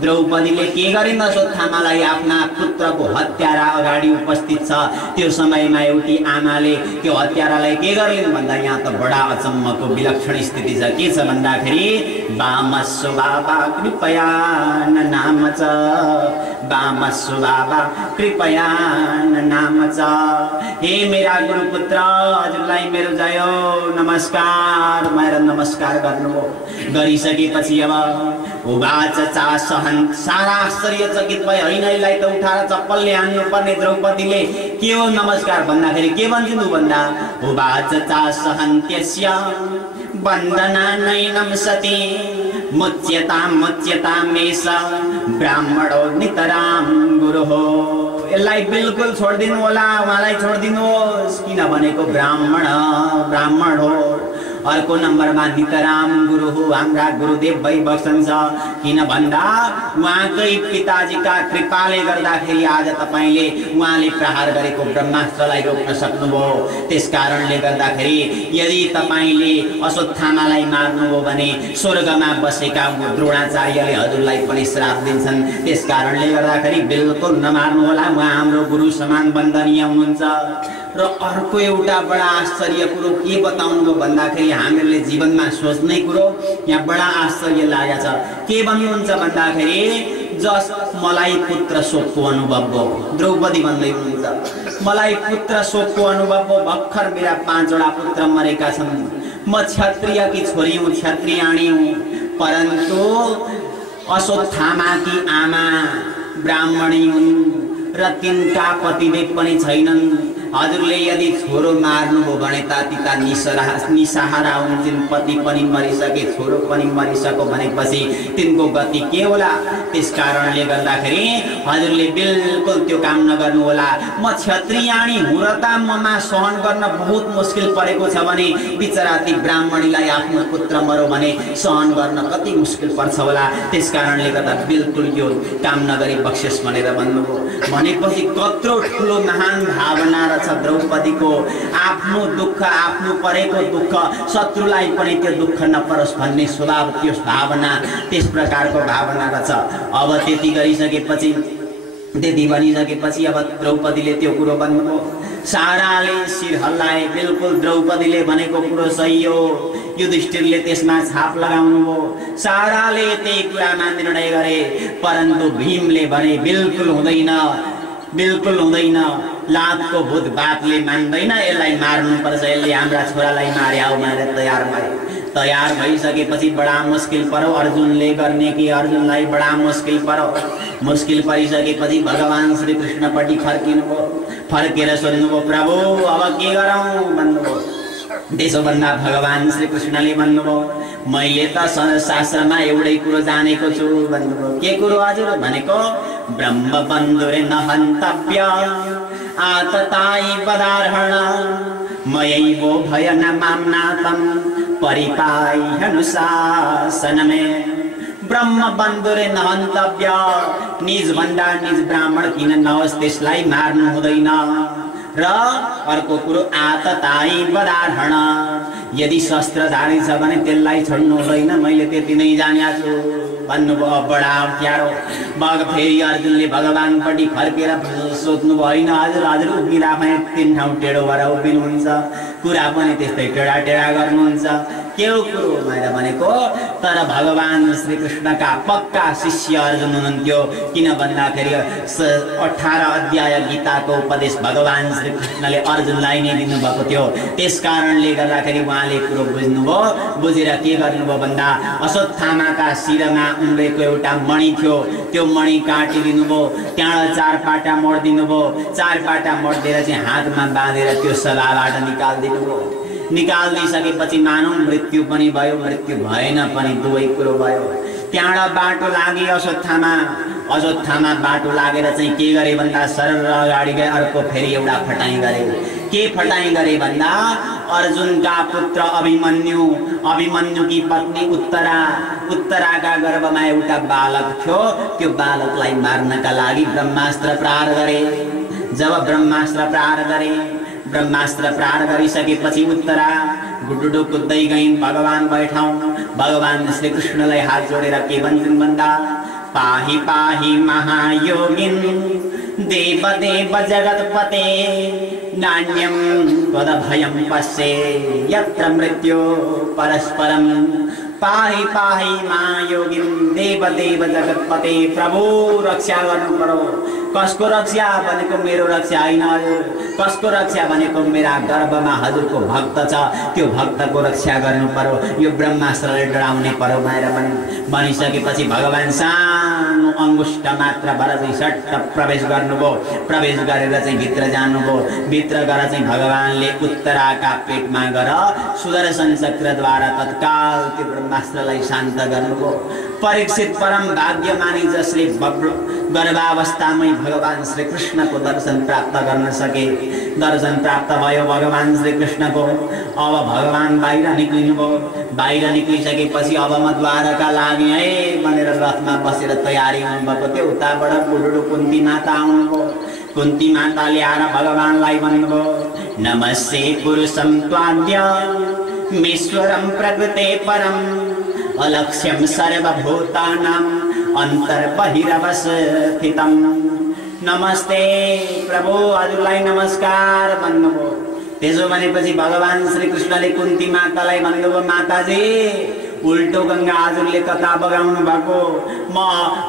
द्रौपदीले के गरिन्, अश्वत्थामालाई आफ्ना पुत्रको हत्यारा अगाडि उपस्थित छ। त्यो समयमा एउटी आमाले त्यो हत्यारालाई के गरिन् भन्दा यहाँ त बडा अचम्मको विलक्षण स्थिति छ। के छ भन्दाखेरि वाम स्वभावा कृपया नाम च वाम स्वभावा कृपया नाम च। हे मेरा गुरुपुत्र, हजुरलाई मेरो जय नमस्कार भनेर नमस्कार गर्नुभयो। गरिसकेपछि अब उवाच चासहन, सारा आश्चर्यचकित भए। होइन यसलाई त उठाएर चप्पलले हान्नु पर्ने। द्रौपदीले के हो नमस्कार भन्दाखेरि के भन्छन् भन्दा उवाच चासहन्त्यस्य वन्दना नैनं सती मुच्यतां मेष ब्राह्मणो नितरां गुरुः। यसलाई बिल्कुल छोडिदिनु होला, उहाँलाई छोडिदिनुहोस्, किन भनेको ब्राह्मण हो। अर्को नम्बरमा नितराम गुरु हो, हाम्रा गुरुदेव भइबस्छन्। किन भन्दा उहाँकै पिताजीका कृपाले गर्दाखेरि आज तपाईले उहाँले प्रहार गरेको ब्रह्मास्त्रलाई रोक्न सक्नुभयो। त्यसकारणले गर्दाखेरि यदि तपाईले अश्वत्थामालाई मार्नुभयो भने स्वर्गमा बसेका द्रोणाचार्यले हजुरलाई पनि श्राप दिन्छन्। त्यसकारणले गर्दाखेरि बिल्कुल नमार्नु होला, उहाँ हाम्रो गुरु समान वन्दनीय हुनुहुन्छ। र अर्को एउटा बडा आश्चर्य कुरो के बताउनु भन्दाखेरि हामीले जीवनमा सोच्ने कुरो यहाँ बडा आश्चर्य लागेको छ। के भन्नुहुन्छ भन्दाखेरि जस मलाई पुत्र शोकको अनुभव भयो। द्रौपदी भन्दै हुनुहुन्छ मलाई पुत्र शोकको अनुभव भयो। भर्खर मेरा 5 वटा पुत्र मरेका छन्। म क्षत्रियकी छोरी हुँ, क्षत्रियाणी हुँ, परन्तु अश्वत्थामाकी आमा ब्राह्मणी हुन् र तिनका पतिदेव पनि छैनन्। हजुरले यदि छोरो मार्नुभयो भने तिता निसहारा हुन्छन्। पति पनि मरिसके, छोरो पनि मरिसक्यो भनेपछि तिनको गति के होला। त्यसकारणले गर्दाखेरि हजुरले बिल्कुल त्यो काम नगर्नु होला। म क्षत्रियाणी हुँ र त ममा सहन गर्न बहुत मुस्किल परेको छ भने बिचरा ती ब्राह्मणीलाई आफ्नो पुत्र मर्यो भने सहन गर्न कति मुस्किल पर्छ होला। त्यसकारणले गर्दा बिल्कुल यो काम नगरी बक्सेस भनेर भन्नुभयो। भनेपछि कत्रो ठुलो महान भावना र छ द्रौपदीको आफ्नो दुःख आफ्नो परेको दुःख शत्रुलाई पनि त्यो दुःख नपरोस् भन्ने स्वभाव त्यो भावना त्यस प्रकारको भावना रहेछ। अब त्यति गरिसकेपछि त्यति भनिसकेपछि अब द्रौपदीले त्यो कुरो भन्नुभयो। साराले शिर हल्लाए, बिल्कुल द्रौपदीले भनेको कुरो सही हो। युधिष्ठिरले त्यसमा छाप लगाउनु भयो। साराले त्यही कुरामा निर्णय गरे, परन्तु भीमले भने बिल्कुल हुँदैन, बिल्कुल हुँदैन, लातको भूत बातले मान्दैन, यसलाई मार्नुपर्छ, यसले हाम्रा छोरालाई मार्याउ भनेर तयार भए। तयार भइसकेपछि बडा मुस्किल पर्यो अर्जुनले गर्ने कि अर्जुनलाई बडा मुस्किल पर्यो। मुस्किल परिसकेपछि भगवान श्री कृष्णपट्टि फर्किनुभयो। फर्केर सोध्नुभयो, प्रभु अब के गरौँ भन्नुभयो। त्यसो भन्दा भगवान श्री कृष्णले भन्नुभयो, मैले त शास्त्रमा एउटै कुरो जानेको छु भन्नुभयो। के कुरो हजुर भनेको? ब्रह्म बन्धुरे न हन्तव्य आतताई वदार्हण मयैवो भय न माम्नातं परिपाह्य अनुशासनमे। ब्रह्म बन्धुरे न हन्तव्य, निज भन्दा निज ब्राह्मण किन नहोस् त्यसलाई मार्नु हुँदैन। र अर्को कुरो आतताई वदार्हण, यदि शस्त्रधारी छ भने त्यसलाई छोड्नु हुँदैन, मैले त्यति नै जानेको छु भन्नुभयो। बडा अप्ठ्यारो। फेरि अर्जुनले भगवानपट्टि फर्केर सोध्नुभयो, होइन हजुर हजुर उभिँदा पनि 3 ठाउँ टेढो भएर उभिनुहुन्छ, कुरा पनि त्यस्तै टेढा टेढा गर्नुहुन्छ, के हो कुरो मैले भनेको। तर भगवान श्री कृष्णका पक्का शिष्य अर्जुन हुनुहुन्थ्यो। किन भन्दाखेरि 18 अध्याय गीताको उपदेश भगवान श्री कृष्णले अर्जुनलाई नै दिनुभएको थियो। त्यस कारणले गर्दाखेरि उहाँले कुरो बुझ्नुभयो। बुझेर के गर्नुभयो भन्दा अश्वत्थामाका शिरमा उम्रेको एउटा मणि थियो, त्यो मणि काटिदिनुभयो। त्यहाँ 4 पाटा मोडिदिनुभयो। 4 पाटा मोडिदिएर चाहिँ हातमा बाँधेर त्यो सभाबाट निकालिदिनुभयो। निकालिदिसकेपछि मानव मृत्यु पनि भयो, मृत्यु भएन पनि, दुवै कुरो भयो। त्यहाँबाट बाटो लागे अश्वत्थामा बाटो लागेर चाहिँ के गरे भन्दा सरल अगाडि गए। अर्को फेरि एउटा फटाई गरे। के फटाई गरे भन्दा अर्जुनका पुत्र अभिमन्युकी पत्नी उत्तराका गर्भमा एउटा बालक थियो। त्यो बालकलाई मार्नका लागि ब्रह्मास्त्र प्रहार गरे। जब ब्रह्मास्त्र प्रहार गरिसकेपछि उत्तरा गुडुडु कुद्दै गइन् भगवान बैठाउँ। भगवान श्री कृष्णलाई हात जोडेर के भन्छन् भन्दा, पाहि पाहि महायोगिन देव देव जगतपते नान्यं त्वदभयं पश्ये यत्र मृत्यु परस्परम। पाहि पाहि महायोगिन देव देव जगतपते, प्रभु रक्षा गर्नु पर्यो। कसको रक्षा भनेको मेरो रक्षा होइन हजुर। कसको रक्षा भनेको मेरा गर्भमा हजुरको भक्त छ, त्यो भक्तको रक्षा गर्नु पर्यो। यो ब्रह्मास्त्रले डराउनै पर्यो भनेर भनिसकेपछि भगवान सानो अंगुष्ठ मात्र भएर चाहिँ सट्ट प्रवेश गर्नुभयो। प्रवेश गरेर चाहिँ भित्र जानुभयो। भित्र गएर चाहिँ भगवानले उत्तराका पेटमा गएर सुदर्शन चक्रद्वारा तत्काल त्यो ब्रह्मास्त्रलाई शान्त गर्नुभयो। परीक्षित परम भाग्यमानी जसले गर्भावस्थामै भगवान श्री कृष्णको दर्शन प्राप्त गर्न सके। दर्शन प्राप्त भयो भगवान श्री कृष्णको। अब भगवान बाहिर निक्लिनुभयो। बाहिर निक्लिसकेपछि अब म द्वारका लागि है भनेर रथमा बसेर तयारी हुनुभएको थियो। उताबाट बुढो कुन्ती माता आउनुभयो। कुन्ती माताले आएर भगवानलाई भन्नुभयो, नमस्ते पुरुषं त्वाद्य ईश्वरं प्रकृते परम अलक्ष्यं सर्वभूतानां अन्तर्बहिरवस्थितं। नमस्ते प्रभु, हजुरलाई नमस्कार भन्नुभयो। त्यसो भनेपछि भगवान श्री कृष्णले कुन्ती मातालाई भन्नुभयो, माताजी उल्टो गंगा हजुरले कता बगाउनु भएको। म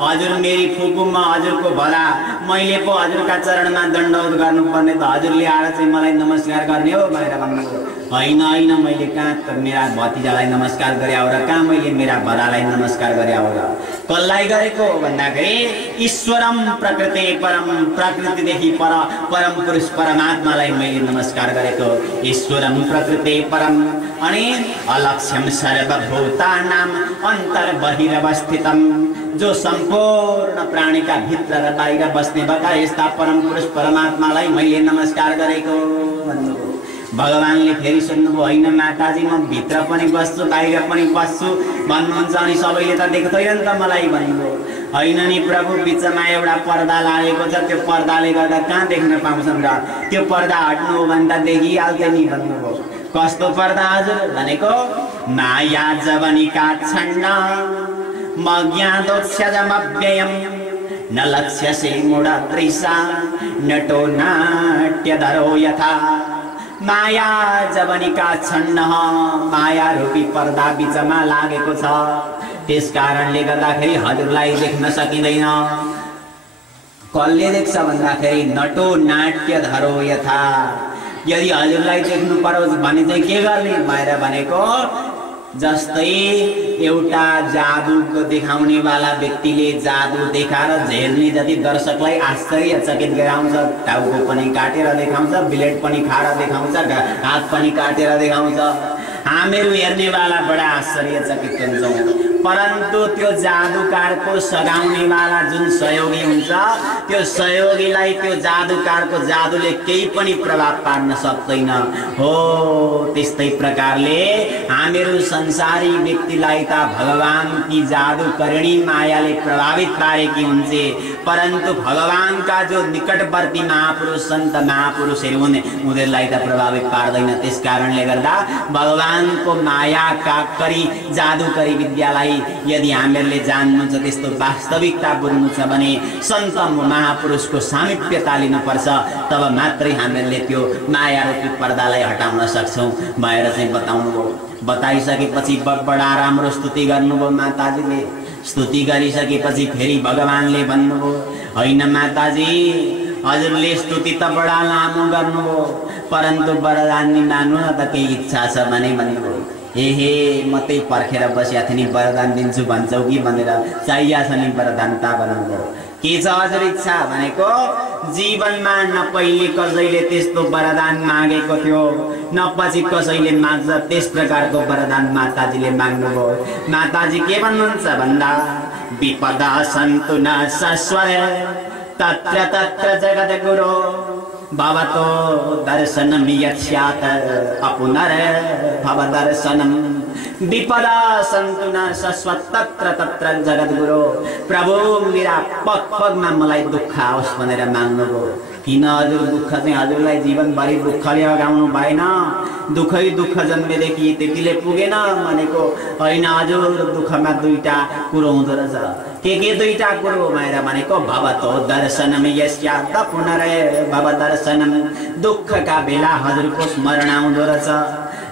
हजुर मेरी फुपू, म हजुरको भला, मैले पो हजुरका चरणमा दण्डवत गर्नुपर्ने त हजुरले आएर चाहिँ मलाई नमस्कार गर्ने हो भनेर भन्नुभयो। होइन होइन, मैले कहाँ मेरा भतिजालाई नमस्कार गरे हो र कहाँ मैले मेरा भरालाई नमस्कार गरे हो र। कसलाई गरेको भन्दाखेरि ईश्वरम प्रकृते परम, प्रकृतिदेखि पर परम पुरुष परमात्मालाई मैले नमस्कार गरेको। ईश्वरम प्रकृते परम अनि अलक्ष्यम सर्वभूतानां अन्तर्बहिरवस्थितं, जो सम्पूर्ण प्राणीका भित्र र बाहिर बस्ने भएका यस्ता परम पुरुष परमात्मालाई मैले नमस्कार गरेको भन्नुभयो। भगवानले फेरि सोध्नुभयो, होइन माताजी म भित्र पनि बस्छु बाहिर पनि बस्छु भन्नुहुन्छ अनि सबैले त देख्दैन त मलाई भन्नुभयो। हैन नि प्रभु, बिचमा एउटा पर्दा लागेको छ, त्यो पर्दाले गर्दा कहाँ देख्न पाउँछन् र, त्यो पर्दा हट्नु हो भने त देखिहाल्थ्यो नि भन्नुभयो। कस्तो पर्दा हजुर भनेको, माया जवनिका छन्न मज्ञादोक्षजमव्ययम् न लक्ष्यसे मूढदृशा नटो नाट्यधरो यथा। माया जवनिका छन्न, माया रूपी पर्दा बिचमा लागेको छ, त्यस कारणले गर्दाखेरि हजुरलाई देख्न सकिँदैन। कसले देख्छ भन्दाखेरि नटो नाट्यधरो यथा। यदि हजुरलाई देख्नु परोस् भने चाहिँ के गर्ने भएर भनेको, जस्तै एउटा जादु देखाउने वाला व्यक्तिले जादु देखाएर झेल्ने जति दर्शकलाई आश्चर्यचकित गराउँछ, टाउको पनि काटेर देखाउँछ, ब्लेड पनि खाएर देखाउँछ, हात पनि काटेर देखाउँछ, हामीहरू हेर्नेवाला बडा आश्चर्यचकित हुन्छौँ। परन्तु त्यो जादुकारको सघाउने वाला जुन सहयोगी हुन्छ, त्यो सहयोगीलाई त्यो जादुकारको जादुले केही पनि प्रभाव पार्न सक्दैन। हो त्यस्तै प्रकारले हामीहरू संसारी व्यक्तिलाई त भगवानकी जादुकरणी मायाले प्रभावित पारेकी हुन्छ, परन्तु भगवानका जो निकटवर्ती महापुरुष सन्त महापुरुषहरू हुन् उनीहरूलाई त प्रभावित पार्दैन। त्यस कारणले गर्दा भगवानको माया काकरी जादुकरी विद्यालाई यदि हामीहरूले जान्नु छ, त्यस्तो वास्तविकता बुझ्नु छ भने सन्त महापुरुषको सामिप्यता लिनुपर्छ, तब मात्रै हामीहरूले त्यो माया रूपी पर्दालाई हटाउन सक्छौँ भएर चाहिँ बताउनुभयो। बताइसकेपछि बडा राम्रो स्तुति गर्नुभयो माताजीले। स्तुति गरिसकेपछि फेरि भगवानले भन्नुभयो, होइन माताजी, हजुरले स्तुति त बडा लामो गर्नुभयो, परन्तु वरदान माग्नु न त केही इच्छा छ भने भन्नुभयो। हे म त्यही पर्खेर बसिया थिएँ नि, वरदान दिन्छु भन्छौ कि भनेर चाहिया छ नि वरदान ता भन्नुभयो। के छ हजुर इच्छा भनेको, जीवनमा न पहिले कसैले त्यस्तो वरदान मागेको थियो, न पछि कसैले माग्छ, त्यस प्रकारको वरदान माताजीले माग्नुभयो। माताजी के भन्नुहुन्छ भन्दा, विपदा सन्तु न सस्वर तत्र तत्र जगद्गुरो भवतो दर्शनम् यस्यात् अपुनर भवदर्शनम्। विपदा सन्तु न सस्वत् तत्र तत्र जगद्गुरो। प्रभु मेरा पग पगमा मलाई दुःख आओस् भनेर माग्नुभयो। किन हजुर दुःख चाहिँ हजुरलाई जीवनभरि दुःखले अगाउनु भएन? दुःखै दुःख जन्मेदेखि त्यतिले पुगेन भनेको होइन हजुर। दुःखमा दुईटा कुरो हुँदो रहेछ। के दुईटा कुरो भनेर भनेको, भवतो दर्शनम् यस्यात् पुनर भवदर्शनम्। दुःखका बेला हजुरको स्मरण आउँदो रहेछ।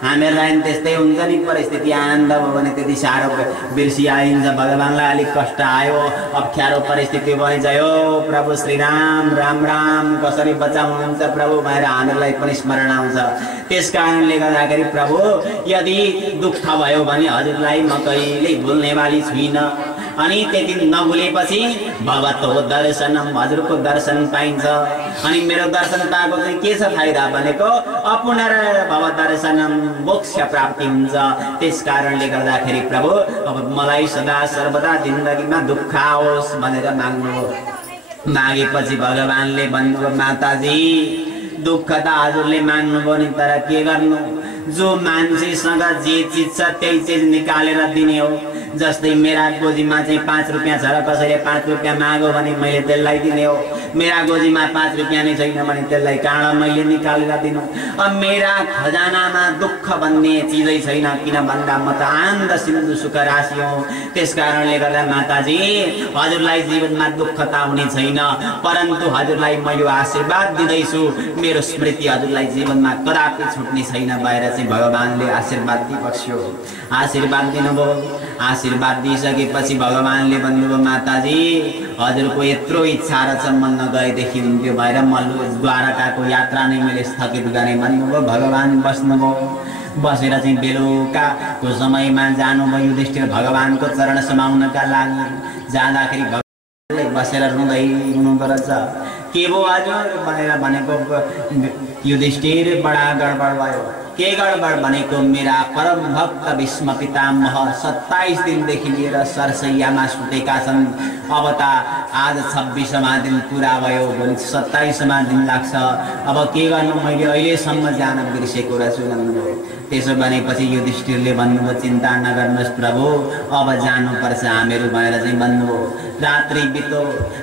हामीहरूलाई त्यस्तै हुन्छ नि परिस्थिति। आनन्द भयो भने त्यति साह्रो बिर्सिआइन्छ, भगवानलाई अलिक कष्ट आयो, अप्ठ्यारो परिस्थिति भइजायो, प्रभु श्रीराम राम राम कसरी बचाउनुहुन्छ प्रभु भनेर हामीहरूलाई पनि स्मरण आउँछ। त्यस कारणले गर्दाखेरि प्रभु यदि दुःख भयो भने हजुरलाई म कहिल्यै भुल्नेवाली छुइनँ। अनि त्यति नभुलेपछि भवतो दर्शनम्, हजुरको दर्शन पाइन्छ। अनि मेरो दर्शन पाएको चाहिँ के छ फाइदा भनेको, अपुनर भव दर्शनम्, मोक्ष प्राप्ति हुन्छ। त्यस कारणले गर्दाखेरि प्रभु अब मलाई सदा सर्वदा जिन्दगीमा दुःख आओस् भनेर माग्नु। मागेपछि भगवानले भन्नुभयो, माताजी दुःख त हजुरले माग्नुभयो नि, तर के गर्नु, जो मान्छेसँग जे चिज छ त्यही चिज निकालेर दिने हो। जस्तै मेरा गोजीमा चाहिँ 5 रुपियाँ छ र कसैले 5 रुपियाँ माग्यो भने मैले त्यसलाई दिने हो। मेरा गोजीमा 5 रुपियाँ नै छैन भने त्यसलाई काँडा मैले निकालेर दिनु। अब मेरा खजानामा दुःख भन्ने चिजै छैन, किन भन्दा म त आनन्द सिन्धु सुख राशि हो। त्यस कारणले गर्दा माताजी हजुरलाई जीवनमा दुःख त आउने छैन, परन्तु हजुरलाई म यो आशीर्वाद दिँदैछु, मेरो स्मृति हजुरलाई जीवनमा कदापि छुट्ने छैन भएर चाहिँ भगवानले आशीर्वाद दिइबक्स्यो। आशीर्वाद दिनुभयो। आशीर्वाद दिइसकेपछि भगवानले भन्नुभयो, माताजी हजुरको यत्रो इच्छा रहेछ म नगएदेखि हुन्थ्यो भएर म द्वारकाको यात्रा नै मैले स्थगित गरेँ भन्नुभयो। भगवान बस्नुभयो। बसेर चाहिँ बेलुकाको समयमा जानुभयो युधिष्ठिर भगवानको चरण समाउनका लागि। जाँदाखेरि भगवानले बसेर रुँदै हुनुहुँदो रहेछ। के भयो हजुर भनेर भनेको युधिष्ठिर बडा गडबड भयो। के गडबड भनेको, मेरा परम भक्त भीष्म पितामह 27 दिनदेखि लिएर सरसैयामा सुतेका छन्। अब त आज 26वां दिन पुरा भयो, भोलि 27वां दिन लाग्छ। अब के गर्नु, मैले अहिलेसम्म जान बिर्सेको रहेछु भन्नुभयो। त्यसो भनेपछि युधिष्ठिरले भन्नुभयो, चिन्ता नगर्नुहोस् प्रभु, अब जानुपर्छ हामीहरू भनेर चाहिँ भन्नुभयो।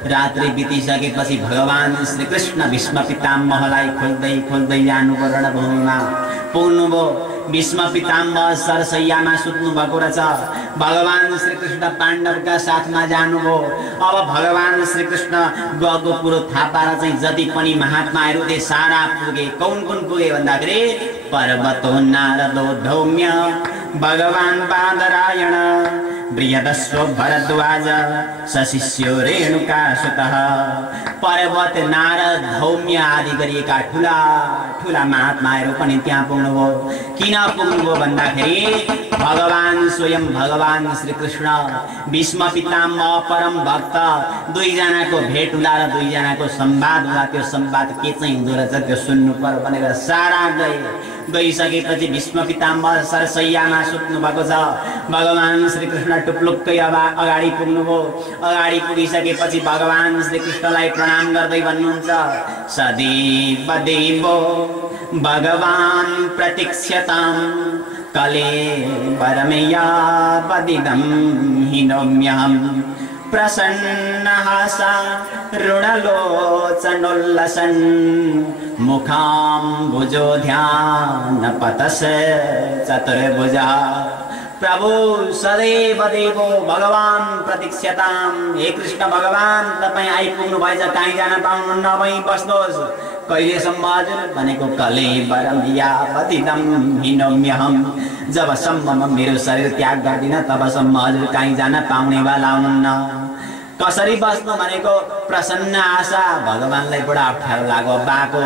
रात्रि बितिसकेपछि भगवान श्रीकृष्ण भीष्म पितामहलाई खोज्दै खोज्दै जानुभयो, रणभूमिमा पुग्नुभयो। भीष्म पितामह सरसैयामा सुत्नु भएको रहेछ। भगवान श्रीकृष्ण पाण्डवका साथमा जानुभयो। अब भगवान श्रीकृष्ण गएको कुरो थाहा पाएर चाहिँ जति पनि महात्माहरू थिए सारा पुगे। कुन पुगे भन्दाखेरि पर्वतो नारदो धौम्य, भगवान बादरायण, बृहदस्व भरद्वाज, सशिष्यो रेणुका सुतः। पर्वत नारद धौम्य आदि गरिएका ठुला ठुला महात्माहरू पनि त्यहाँ पुग्नुभयो। किन पुग्नुभयो भन्दाखेरि भगवान स्वयं भगवान श्रीकृष्ण भीष्म पितामह परम भक्त दुईजनाको भेट हुँदा र दुईजनाको संवाद हुँदा त्यो संवाद के चाहिँ हुँदो रहेछ त्यो सुन्नु पर्यो भनेर सारा गइसकेपछि भीष्म पितामह सरसैयामा सुत्नु भएको छ। भगवान श्रीकृष्ण टुप्लुक्कै अगाडि पुग्नुभयो। अगाडि पुगिसकेपछि भगवान श्रीकृष्णलाई प्रणाम गर्दै भन्नुहुन्छ, सदैव देवो भगवान प्रतीक्ष्यतां कले परमेया पदिदं हिनोम्यहं। प्रसन्नहासा रुणलोचनोल्लसन् मुखाम्बुजो ध्यानपतस चतुर्भुजा। प्रभु सदैव देवो भगवान प्रतीक्ष्यतां। हे कृष्ण भगवान तपाईँ आइपुग्नु भएछ, कहीँ जान पाउनुहुन्न, वहीँ बस्नुहोस्। कहिलेसम्म हजुर भनेको कले परमया पतिदं हिनोम्यहं। जबसम्म म मेरो शरीर त्याग गर्दिनँ तबसम्म हजुर कहीँ जान पाउनेवाला हुनुहुन्न। कसरी बस्नु भनेको प्रसन्न आशा। भगवानलाई बडा अप्ठ्यारो लाग्यो। बाको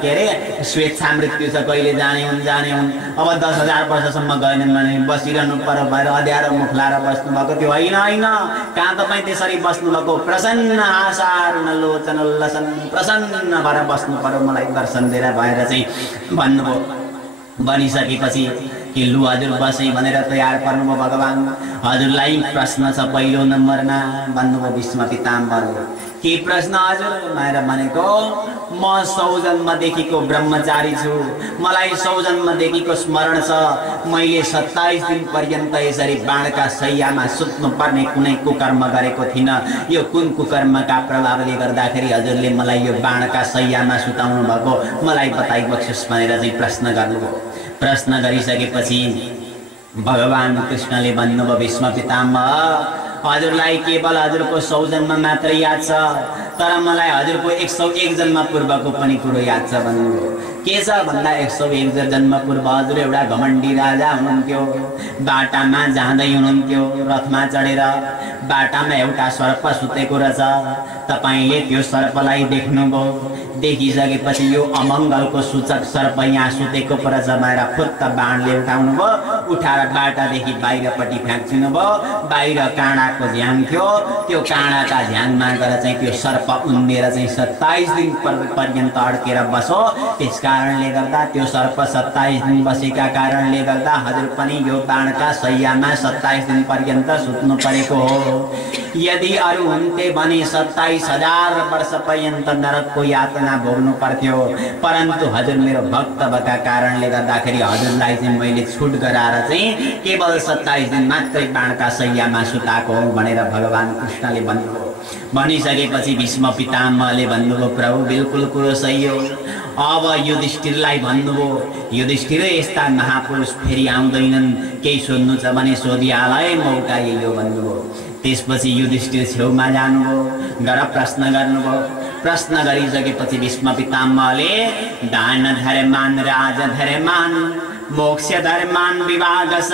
के अरे स्वेच्छा मृत्यु छ, कहिले जाने हुन्। अब 10,000 वर्षसम्म गएनन् भने बसिरहनु पर्यो भएर अँध्यारो मुख लाएर बस्नु भएको थियो। होइन कहाँ तपाईँ त्यसरी बस्नु भएको। प्रसन्न आशा रुणलोचन उल्लसन, प्रसन्न भएर बस्नु पर्यो, मलाई दर्शन दिएर भएर चाहिँ भन्नुभयो। भनिसकेपछि कि लु हजुर बसै भनेर तयार पर्नुभयो भगवान। हजुरलाई प्रश्न छ पहिलो नम्बरमा भन्नुभयो भीष्म पितामहले। के प्रश्न हजुर भनेर भनेको, म 100 जन्मदेखिको ब्रह्मचारी छु, मलाई 100 जन्मदेखिको स्मरण छ। मैले 27 दिन पर्यन्त यसरी बाणका शैयामा सुत्नु पर्ने कुनै कुकर्म गरेको थिइनँ। यो कुन कुकर्मका प्रभावले गर्दाखेरि हजुरले मलाई यो बाणका शैयामा सुताउनु भएको, मलाई बताइबक्सोस् भनेर चाहिँ प्रश्न गर्नुभयो। प्रश्न गरिसकेपछि भगवान कृष्णले भन्नुभयो, भीष्म पितामह हजुरलाई केवल हजुरको 100 जन्म मात्र याद छ, तर मलाई हजुरको 101 जन्म पूर्वको पनि कुरो याद छ भन्नुभयो। के छ भन्दा 101 जन्म पूर्व हजुर एउटा घमण्डी राजा हुनुहुन्थ्यो। बाटामा जाँदै हुनुहुन्थ्यो रथमा चढेर। बाटामा एउटा सर्प सुतेको रहेछ। तपाईले त्यो सर्पलाई देख्नुभयो। देखिसकेपछि यो अमङ्गलको सूचक सर्प यहाँ सुतेको रहेछ भनेर फुत्त बाणले उठाउनु भयो। उठाएर बाटादेखि बाहिरपट्टि फ्याँक्दिनुभयो। बाहिर काँडाको झ्याङ थियो। त्यो काँडाका झ्याङमा गएर चाहिँ त्यो सर्प उन्मेर चाहिँ 27 दिन पर्यन्त अड्केर बस्यो। त्यस कारणले गर्दा त्यो सर्प 27 दिन बसेका कारणले गर्दा हजुर पनि यो बाणका शैयामा 27 दिन पर्यन्त सुत्नु परेको हो। यदि अरू हुन्थे भने 27,000 वर्ष पर्यन्त नरकको यातना भोग्नु पर्थ्यो। परन्तु हजुर मेरो भक्त भएका कारणले गर्दाखेरि हजुरलाई चाहिँ मैले छुट गराएर चाहिँ केवल 27 दिन मात्रै बाणका शैयामा सुताएको हो भनेर भगवान कृष्णले भन्नुभयो। भनिसकेपछि भीष्म पितामहले भन्नुभयो, प्रभु बिल्कुल कुरो सही हो। अब युधिष्ठिरलाई भन्नुभयो, युधिष्ठिर यस्ता महापुरुष फेरि आउँदैनन्, केही सोध्नु छ भने सोधिहालै, मौका यही हो भन्नुभयो। त्यसपछि युधिष्ठिर छेउमा जानुभयो, गएर प्रश्न गर्नुभयो। प्रश्न गरिसकेपछि भीष्म पितामहले दान धर्मान राज धर्मान मोक्ष धर्मान विभागस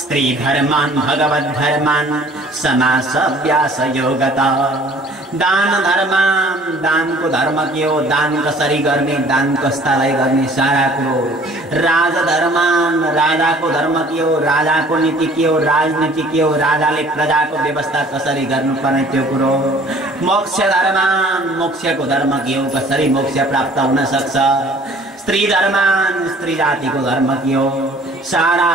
स्त्री धर्मान भगवत धर्मान समास व्यास योगता। दान धर्मान, दानको धर्म के हो, दान कसरी गर्ने, दान कस्तालाई गर्ने, सारा कुरो। राज धर्मान, राजाको धर्म के हो, राजाको नीति के हो, राजनीति के हो, राजाले प्रजाको व्यवस्था कसरी गर्नुपर्ने त्यो कुरो। मोक्ष धर्मान, मोक्षको धर्म के हो, कसरी मोक्ष प्राप्त हुन सक्छ। स्त्री धर्मान, स्त्री जातिको धर्म के हो, सारा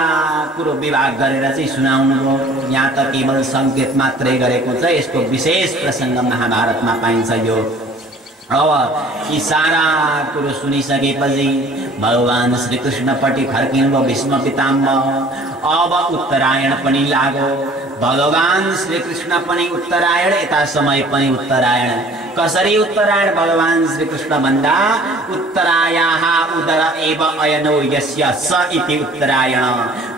कुरो विभाग गरेर चाहिँ सुनाउनु भयो। यहाँ त केवल संकेत मात्रै गरेको छ, यसको विशेष प्रसङ्ग महाभारतमा पाइन्छ। यो अब यी सारा कुरो सुनिसकेपछि भगवान श्रीकृष्णपट्टि फर्किनुभयो भीष्म पितामह। अब उत्तरायण पनि लाग्यो। भगवान श्रीकृष्ण पनि उत्तरायण, यता समय पनि उत्तरायण। कसरी उत्तरायण? भगवान श्रीकृष्ण भन्दा उत्तरायाः उदर एव अयनो यस्य स इति उत्तरायण।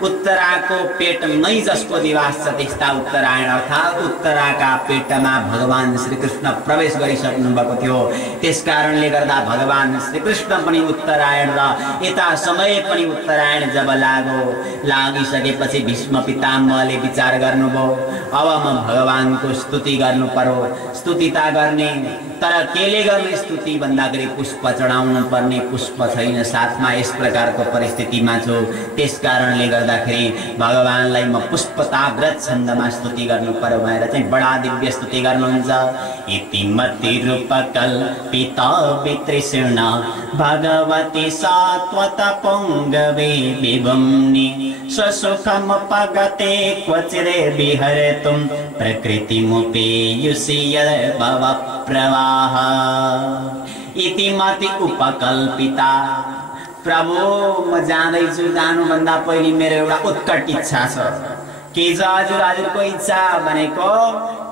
उत्तराको पेटमै जसको निवास छ त्यस्ता उत्तरायण, अर्थात् उत्तराका पेटमा भगवान श्रीकृष्ण प्रवेश गरिसक्नु भएको थियो। त्यसकारणले गर्दा भगवान श्रीकृष्ण पनि उत्तरायण र यता समय पनि उत्तरायण जब लागिसकेपछि भीष्म पितामहले विचार गर्नुभयो, अब म भगवानको स्तुति गर्नु पर्यो। स्तुति त गर्ने, तर केले गर्ने स्तुति भन्दाखेरि पुष्प चढाउनु पर्ने, पुष्प छैन साथमा, यस प्रकारको परिस्थितिमा छु। त्यसकारणले गर्दाखेरि भगवानलाई म पुष्पताग्रत छन्दमा स्तुति गर्नु पर्यो भनेर चाहिँ बडा दिव्य स्तुति गर्नुहुन्छ। इति मति रूपकल्पिता वितृष्ण भगवती सात्वत पुंगवे विभुम्नि स्वसुखमुपगते क्वचिरे विहरतुं प्रकृतिमुपेयुषि भव प्रवाह। इति मति उपकल्पिता। प्रभु म जाँदैछु, जानुभन्दा पहिले मेरो एउटा उत्कट इच्छा छ। के छ हजुर? हजुरको इच्छा भनेको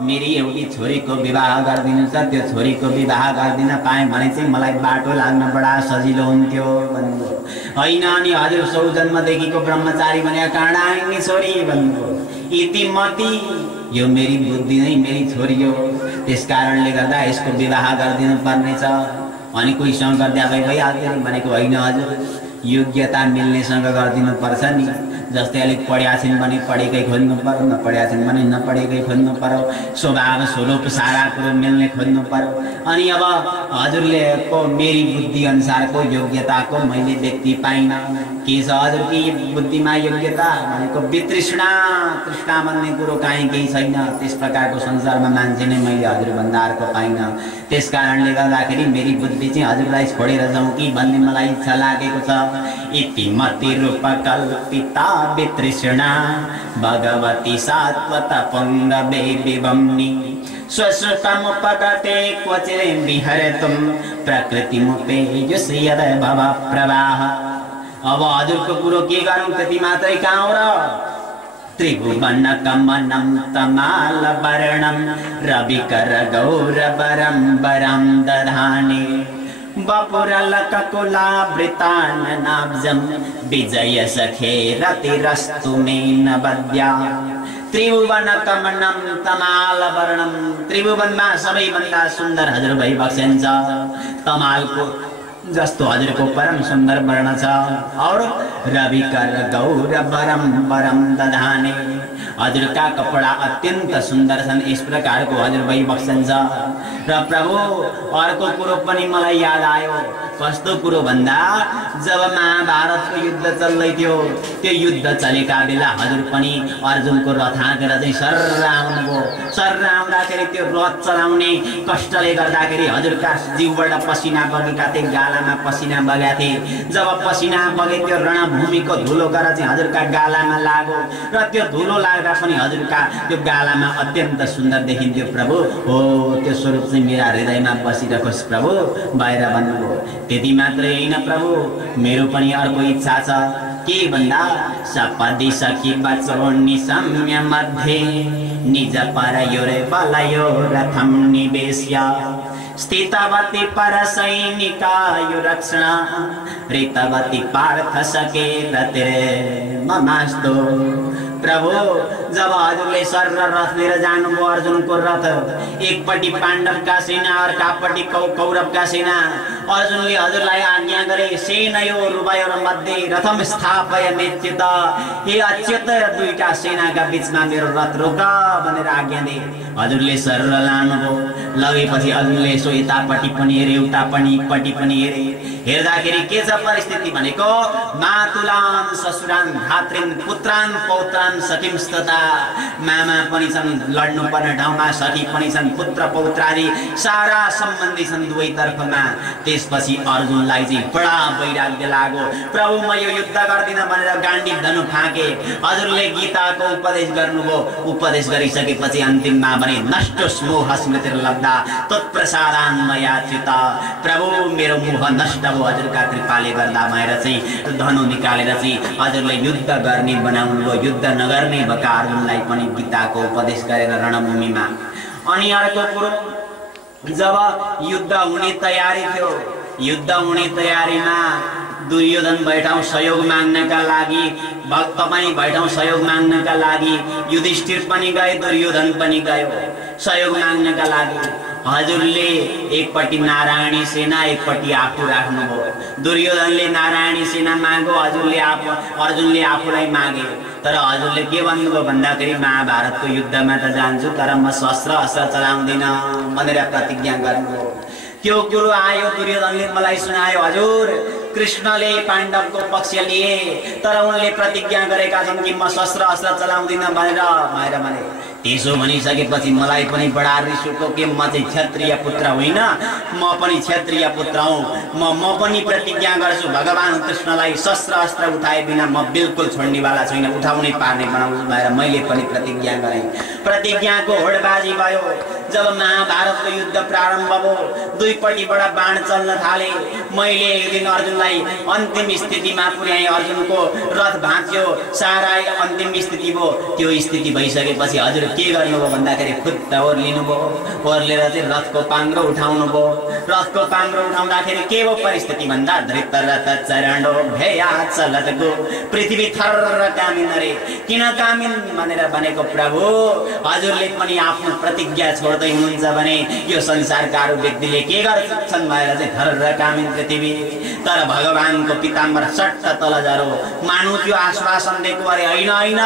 मेरी एउटी छोरीको विवाह गरिदिनु छ। त्यो छोरीको विवाह गरिदिन पाएँ भने चाहिँ मलाई बाटो लाग्न बडा सजिलो हुन्थ्यो भन्नुभयो। होइन अनि हजुर 100 जन्मदेखिको ब्रह्मचारी भनेर कहाँ आइने छोरी भन्नुभयो। इति मति, यो मेरी बुद्धि नै मेरी छोरी हो, त्यसकारणले गर्दा यसको विवाह गरिदिनु पर्नेछ। अनि कोहीसँग गर्दा भइहाल्थ्यो भनेको होइन हजुर, योग्यता मिल्नेसँग गरिदिनु पर्छ नि। जस्तै अलिक पढ्या छिन् भने पढेकै खोज्नु पर्यो, नपढ्या छिन् भने नपढेकै खोज्नु पर्यो, स्वभाव स्वरूप सारा कुरो मिल्ने खोज्नु पर्यो। अनि अब हजुरले को मेरी बुद्धि अनुसारको योग्यताको मैले व्यक्ति पाइनँ। के छ हजुर कि बुद्धिमा योग्यता भनेको वितृष्णा, तृष्णा भन्ने कुरो काहीँ केही छैन। त्यस प्रकारको संसारमा मान्छे नै मैले हजुरभन्दा अर्को पाइनँ। त्यसकारणले गर्दाखेरि मेरी बुद्धि चाहिँ हजुरलाई छोडेर जाउँ कि भन्ने मलाई इच्छा लागेको छ। इति मति रूपकल्पिता वितृष्णा भगवती सात्वत पुंगवे विभुम्नि स्वसुखमुपगते क्वचिरे विहरतुं प्रकृतिमुपेयुषि भव प्रवाह। अब हजुरको कुरो के गरौँ, त्यति मात्रै कहाँ हो र? त्रिभुवन कमनं तमाल वर्णं रविकर गौरवरं वरं दधाने वपुरलककुलावृतान्नाब्जं विजय सखे रतिरस्तु मे नवद्या। त्रिभुवन कमनं तमाल वर्णम, त्रिभुवनमा सबैभन्दा सुन्दर हजुर भइबक्सेन्छ। तमालको जस्तो हजुरको परम सुन्दर वर्ण छ। और रविकर गौरवरम वरम दधाने, हजुरका कपडा अत्यन्त सुन्दर छन्। यस प्रकारको हजुर भइबक्सन्छ। र प्रभु अर्को कुरो पनि मलाई याद आयो। कस्तो कुरो भन्दा जब महाभारतको युद्ध चल्दै थियो, त्यो युद्ध चलेका बेला हजुर पनि अर्जुनको रथ हाँकेर चाहिँ सर्र आउनुभयो। सर्र आउँदाखेरि त्यो रथ चलाउने कष्टले गर्दाखेरि हजुरका जिउबाट पसिना बगेका थिए, गालामा पसिना बगेका थिए। जब पसिना बगे त्यो रणभूमिको धुलो गएर चाहिँ हजुरका गालामा लाग्यो र त्यो धुलो लाग्दा पनि हजुरका त्यो गालामा अत्यन्त सुन्दर देखिन्थ्यो। प्रभु हो त्यो स्वरूप चाहिँ मेरा हृदयमा बसिरहोस् प्रभु बाहिर भन्नुभयो। त्यति मात्रै होइन प्रभु, मेरो पनि अर्को इच्छा छ। के भन्दा सपदि सखी बचो निशम्य मध्ये निज परयोर बलयो रथम निवेश्य स्थितवती परसैनिकायु रक्षणा ऋतवती पार्थ सके रतिरे ममास्तु। प्रभु जब हजुरले सर्र रथ लिएर जानुभयो, अर्जुनको रथ, एकपट्टि पाण्डवका सेना अर्कापट्टि कौरवका सेना, अर्जुनले हजुरलाई आज्ञा गरे सेनयोर उभयोर्मध्ये रथम स्थापयमेच्युत। हे अच्युत, दुईटा सेनाका बीचमा मेरो रथ रोक भनेर आज्ञा दिए। हजुरले सर्र लानुभयो। लगेपछि हजुरले यसो यतापट्टि पनि हेरे, उतापट्टि पनि हेरे। हेर्दाखेरि के छ परिस्थिति भनेको मातुलान ससुरान धात्रीन पुत्रान पौत्रान सखिंस्तता मामा पनि छन् लड्नु पर्ने ठाउँमा, सखी पनि छन्, पुत्र पौत्रादि सारा सम्बन्धी छन् दुवै तर्फमा। त्यसपछि अर्जुनलाई चाहिँ बडा वैराग्य लाग्यो, प्रभु म यो युद्ध गर्दिन भनेर गाण्डीव धनु फाके। हजुरले गीताको उपदेश गर्नुभयो, उपदेश गरिसकेपछि अन्तिममा भने नष्ट मोह स्मृतिर्लब्धा तत्प्रसादान् मया च्युत। प्रभु मेरो मोह नष्ट भयो हजुरका कृपाले गर्दा भनेर चाहिँ धनु निकालेर चाहिँ हजुरले युद्ध गर्ने बनाउनु भयो। युद्ध नगर्ने भएका अर्जुनलाई पनि गीताको उपदेश गरेर रणभूमिमा। अनि अर्को कुरो, जब युद्ध हुने तयारी थियो, युद्ध हुने तयारीमा दुर्योधन बैठाउँ सहयोग माग्नका लागि, तपाईँ बैठाउँ सहयोग माग्नका लागि। युधिष्ठिर पनि गए, दुर्योधन पनि गयो सहयोग माग्नका लागि। हजुरले एकपट्टि नारायणी सेना, एकपट्टि आफू राख्नुभयो। दुर्योधनले नारायणी सेना माग्यो, अर्जुनले आफूलाई मागे। तर हजुरले के भन्नुभयो भन्दाखेरि महाभारतको युद्धमा त जान्छु तर म शस्त्र अस्त्र चलाउँदिन भनेर प्रतिज्ञा गर्नुभयो। त्यो कुरो आयो, दुर्योधनले मलाई सुनायो, हजुर कृष्णले पाण्डवको पक्ष लिए तर उनले प्रतिज्ञा गरेका छन् कि म शस्त्र अस्त्र चलाउँदिन भनेर भने। त्यसो भनिसकेपछि मलाई पनि बडा रिस उठ्यो कि म चाहिँ क्षत्रिय पुत्र होइन, म पनि क्षत्रिय पुत्र हुँ। म पनि प्रतिज्ञा गर्छु भगवान कृष्णलाई शस्त्र अस्त्र उठाए बिना म बिल्कुल छोड्नेवाला छैन, उठाउनै पार्ने बनाउँछु भनेर मैले पनि प्रतिज्ञा गरेँ। प्रतिज्ञाको होडबाजी भयो। जब महाभारतको युद्ध प्रारम्भ भयो, दुईपट्टिबाट बाण चल्न थाले। मैले एक दिन अर्जुनलाई अन्तिम स्थितिमा पुर्याएँ, अर्जुनको रथ भाँच्यो, सारा अन्तिम स्थिति भयो। त्यो स्थिति भइसकेपछि हजुर के गर्नुभयो भन्दाखेरि खुट्ट ओर्लिनुभयो, ओर्लेर चाहिँ रथको पाङ्ग्रो उठाउनु भयो। रथको पाङ्ग्रो उठाउँदाखेरि के भयो परिस्थिति भन्दा धृतरथ चरणो भेया चलतको पृथ्वी थर्र कामिन रे। किन कामिन भनेर भनेको प्रभु हजुरले पनि आफ्नो प्रतिज्ञा छोड्दै हुनुहुन्छ भने यो संसारका अरू व्यक्तिले के गर्छन् भनेर चाहिँ थर्र कामिन पृथ्वी। तर भगवानको पिताम्बर सट्ट तल झरो, मानु त्यो आश्वासन दिएको, अरे होइन होइन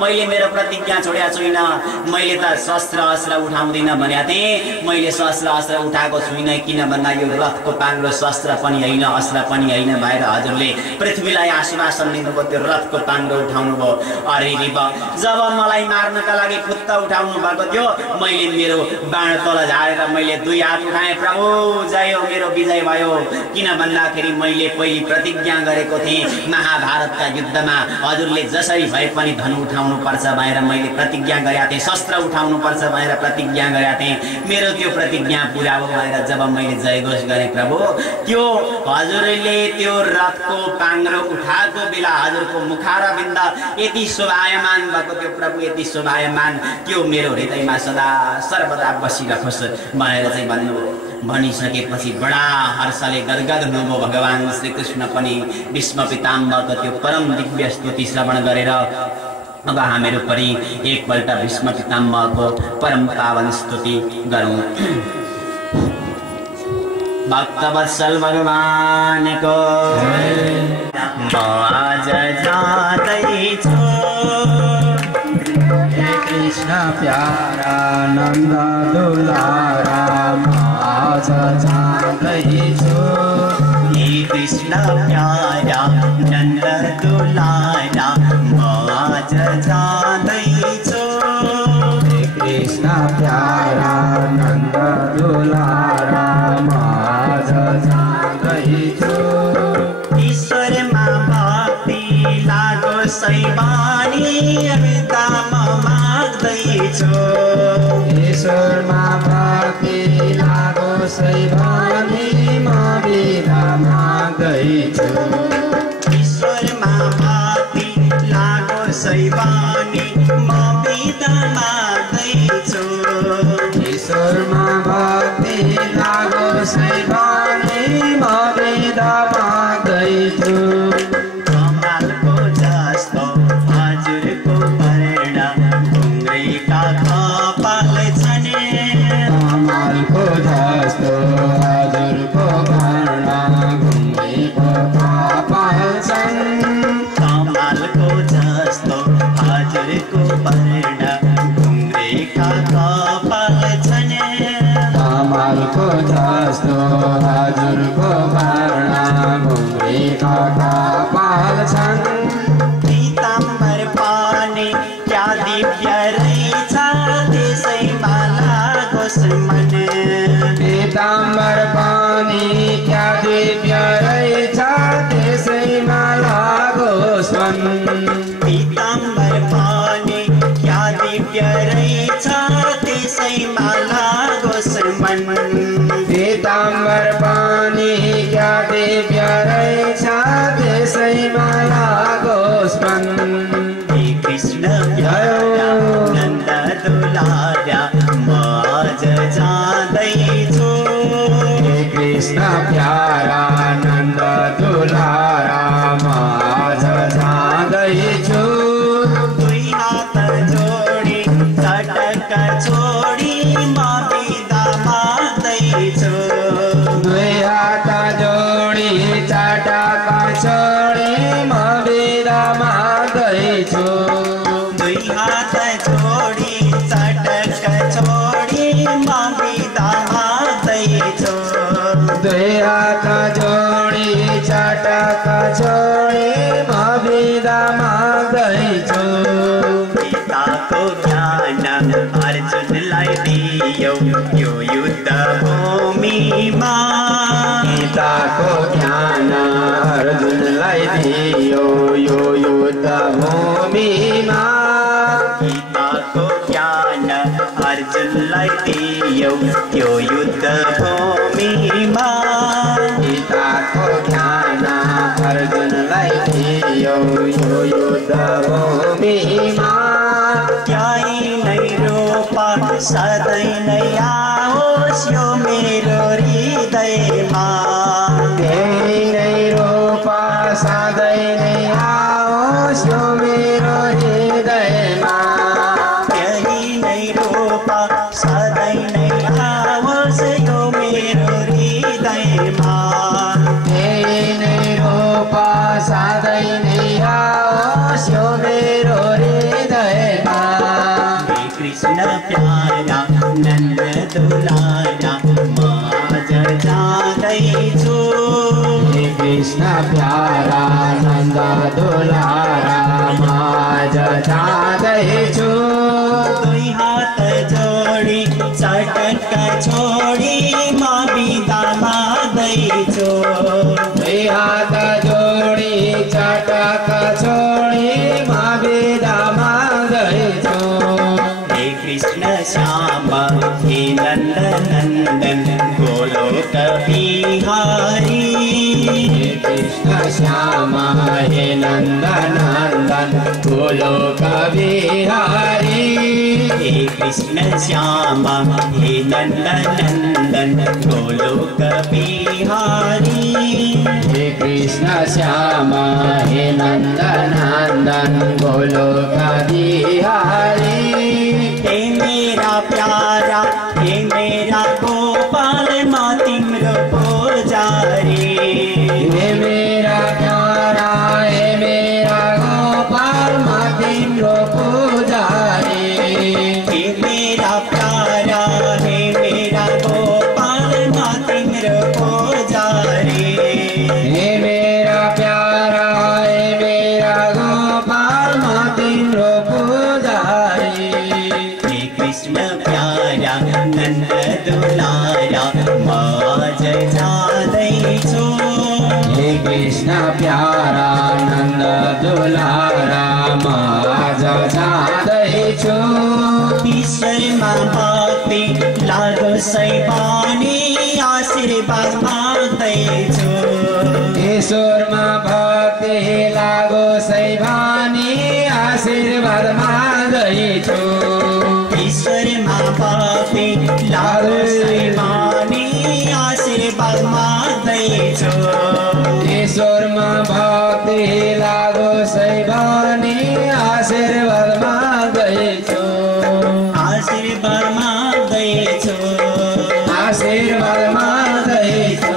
मैले मेरो प्रतिज्ञा छोडेको छुइनँ, मैले त शस्त्र अस्त्र उठाउँदिन भनेको थिएँ, मैले शस्त्र अस्त्र उठाएको छुइनँ। किन भन्दा यो रथको पाङ्ग्रो शस्त्र पनि होइन अस्त्र पनि होइन भएर हजुरले पृथ्वीलाई आश्वासन दिनुभयो, त्यो रथको पाङ्ग्रो उठाउनु भयो। अरे जब मलाई मार्नका लागि खुट्टा उठाउनु भएको थियो, मैले मेरो बाण तल झारेर मैले दुई हात उठाएँ, प्रभु जय हो, मेरो विजय भयो। किन भन्दाखेरि मैले पहिले प्रतिज्ञा गरेको थिएँ महाभारतका युद्धमा हजुरले जसरी भए पनि धनु उठाउनु पर्छ भनेर मैले प्रतिज्ञा गरेका थिएँ, शस्त्र उठाउनु पर्छ भनेर प्रतिज्ञा गरेका थिएँ। मेरो त्यो प्रतिज्ञा पुरा हो भनेर जब मैले जयघोष गरेँ प्रभु, त्यो हजुरले त्यो रथको पाङ्ग्रो उठाएको बेला हजुरको मुखारविन्द यति शोभायमान भएको थियो प्रभु, यति शोभायमान, त्यो मेरो हृदयमा सदा सर्वदा बसिरहोस् भनेर चाहिँ भन्नुभयो। भनिसकेपछि बडा हर्षले गदगद हुनुभयो भगवान श्रीकृष्ण पनि। भीष्म पितामहको त्यो परम दिव्य स्तुति श्रवण गरेर अब हामीहरू पनि एकपल्ट भीष्म पितामहको परम पावन स्तुति गरौँ। भक्तवत्सल भगवानको म आज जाँदैछु, कृष्ण प्यारा नन्द दुलारा म आज जाँदैछु। कृष्ण प्यारा नन्द दुलारा म आज जाँदैछु। कृष्ण प्यारा नन्द दुलारा म आज जाँदैछु। ईश्वरमा भक्ति लागोस् बानी अमिताम माग्दैछु। ईश्वरमा भक्ति लागोस् बानी म बिदा माग्दैछु। ईश्वरमा भक्ति लागोस् बानी म बिदा माग्दैछु। ईश्वरमा भक्ति लागोस् बानी म बिदा प्यारा नन्द दुलारा माझ जाँदैछु दुई हात जोडी चटक छोडी म बिदा माग्दैछु दुई हात जोडी चटक छोडी म बिदा माग्दैछु दुई हात जोडी चटक छोडी म बिदा माग्दैछु दुई हात जोडी चटक छोडी म बिदा माग्दैछु पिताको ज्ञान अर्जुनलाई दियो यो युद्ध भूमिमा पिताको ज्ञान अर्जुनलाई दियो यो युद्ध भूमिमा पिताको ज्ञान अर्जुनलाई दियो यो युद्ध भूमिमा पिताको ज्ञान अर्जुनलाई दियो यो युद्ध भूमिमा त्यही नै रूपा सधैँ नै आओस् यो मेरो हृदयमा त्यही नै रूपा सधैँ नै आओस् यो मेरो हृदयमा त्यही नै रूपा सधैँ नै आओस् यो मेरो हृदयमा त्यही नै रूपा सधैँ नै आओस् यो मेरो हृदयमा हे कृष्ण प्यारा नन्द दुलारा म आज जाँदैछु हे कृष्ण प्यारा नन्द दुलारा माझ जाँदैछु दुई हात जोडी चटक छोडी म बिदा माग्दैछु दुई हात जोडी चटक छोडी म बिदा माग्दैछु हे कृष्ण श्याम हे नन्द नन्दन गोलोक बिहारी हे कृष्ण श्याम हे नन्द नन्दन गोलोक बिहारी हे कृष्ण श्याम हे नन्द नन्दन गोलोक बिहारी हे कृष्ण श्याम हे नन्द नन्दन गोलोक बिहारी हे मेरा प्यारा हे मेरा गोपाल म तिम्रो पुजारी हे मेरा प्यारा हे मेरा गोपाल म तिम्रो पुजारी हे मेरा प्यारा हे मेरा गोपाल म तिम्रो पुजारी हे मेरा प्यारा हे मेरा गोपाल म तिम्रो पुजारी हे कृष्ण प्यारा नन्द दुलारा म आज जाँदैछु हे कृष्ण प्यारा नन्द दुलारा म आज जाँदैछु ईश्वरमा भक्ति लागोस् बानी आशीर्वाद माग्दैछु ईश्वरमा भक्ति लागोस् भनी आशीर्वाद माग्दैछु ईश्वरमा भक्ति लागोस् बानी आशीर्वाद माग्दैछु ईश्वरमा भक्ति लागोस् भनी आशीर्वाद माग्दैछु आशीर्वाद माग्दैछु आशीर्वाद माग्दैछु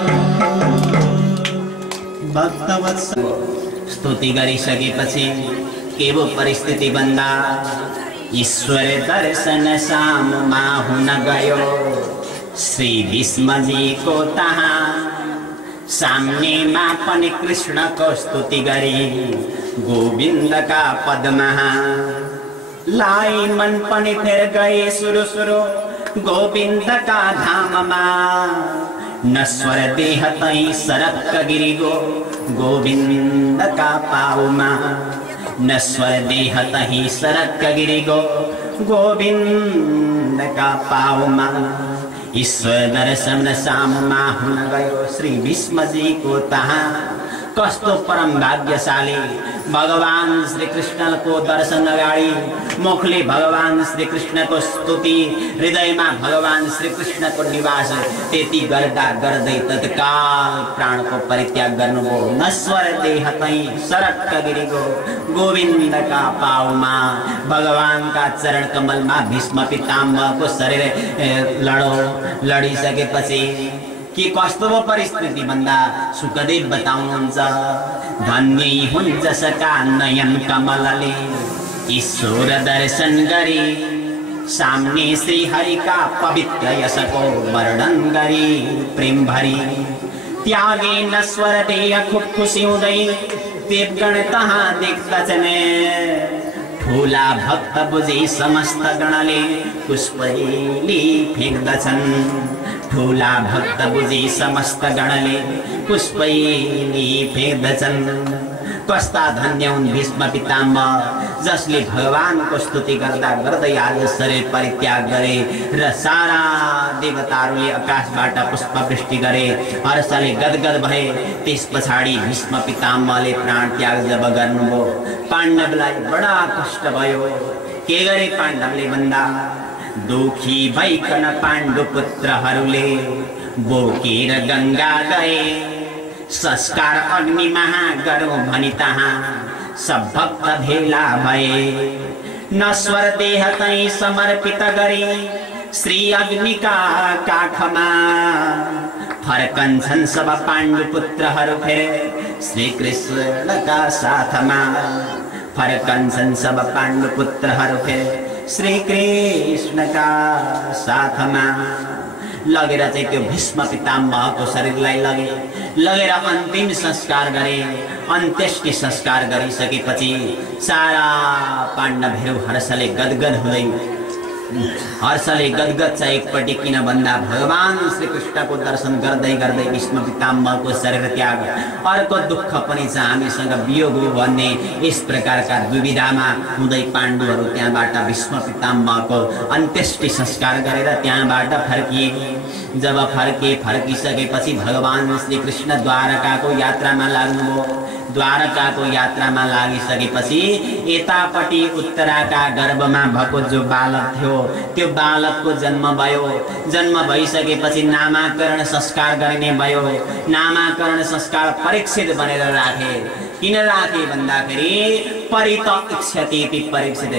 भक्तवत्सल स्तुति गरिसकेपछि के भो परिस्थिति भन्दा ईश्वर दर्शन सामुमा हुन गयो श्री भीष्मजीको तहाँ सामनेमा पनि कृष्णको स्तुति गरी गोविन्दका पदमा लाई मन पनि फेर गए सुरु सुरु गोविन्दका धाममा नश्वर देह तै सरक्क गिरिगो गोविन्दका पाउमा नश्वर देह तै सरक्क गिरिगो गोविन्दका पाउमा ईश्वर दर्शन सामुमा हुन गयो श्री भीष्मजीको तहाँ कस्तो परम भाग्यशाली भगवान श्री कृष्ण को दर्शन अगाडि मुखले भगवान श्री कृष्ण को स्तुति, हृदयमा भगवान श्री कृष्ण को निवास, त्यति गर्दा गर्दै तत्काल प्राण को परित्याग गर्नुभयो। नश्वर देह तै सरक्क गिरिगो, गोविंद का पाउमा भगवान का चरण कमल में भीष्म पितामह को शरीर लडिसकेपछि के कस्तो भयो परिस्थिति भन्दा सुखदेव बताउनुहुन्छ। धन्य हुन्छ सका नयन कमलले ईश्वर दर्शन गरी, सामने श्री हरि का पवित्र यशको वर्णन गरी, प्रेम भरी त्यागे नश्वर देह खुद खुसी हुँदै देवगण तहाँ देख्दछन्। ठुला भक्त बुझी समस्त गणले पुष्पैली फेक्दछन्, ठुला भक्त बुझी समस्त गणले पुष्पैली फेक्दछन्। कस्ता धन्य हुन् भीष्म पितामह जसले भगवानको स्तुति गर्दा गर्दै आज शरीर परित्याग गरे र सारा देवताहरूले आकाशबाट पुष्पवृष्टि गरे, हर्षले गदगद भए। त्यस पछाडि भीष्म पितामहले प्राण त्याग जब गर्नुभयो, पाण्डवलाई बडा कष्ट भयो। के गरे पाण्डवले भन्दा दुखी भइकन पाण्डु पुत्रहरूले बोकेर गंगा गए, संस्कार अग्निमा गरौँ भनी तहाँ सब भक्त भेला भए। नश्वर देह तै समर्पित गरी श्री अग्निका काखमा, फर्कन्छन् सब पाण्डु पुत्रहरू फेर श्री कृष्णका साथमा, फर्कन्छन् सब पाण्डु पुत्रहरू फेर श्री कृष्णका साथमा। लगेर चाहिँ त्यो भीष्म पितामहको शरीरलाई लगेर अन्तिम संस्कार गरे। अन्त्येष्टि संस्कार गरिसकेपछि सारा पाण्डवहरू हर्षले गदगद हुँदै, हर्षले गदगद चाहिँ एकपट्टि किन भन्दा भगवान श्री कृष्णको दर्शन गर्दै गर्दै भीष्म पितामहको शरीर त्याग, अर्को दुःख पनि छ हामीसँग वियोग भन्ने यस प्रकारका दुविधामा हुँदै पाण्डवहरू त्यहाँबाट भीष्म पितामहको अन्त्येष्टि संस्कार गरेर त्यहाँबाट फर्किए। जब फर्किसकेपछि भगवान श्री कृष्ण द्वारकाको यात्रामा लाग्नुभयो। द्वारकाको यात्रामा लागिसकेपछि यतापट्टि उत्तराका गर्भमा भएको जो बालक थियो त्यो बालकको जन्म भयो। जन्म भइसकेपछि नामाकरण संस्कार गरिने भयो। नामाकरण संस्कार परीक्षित भनेर राखे। किन राखे भन्दाखेरि परित इच्छति परीक्षित,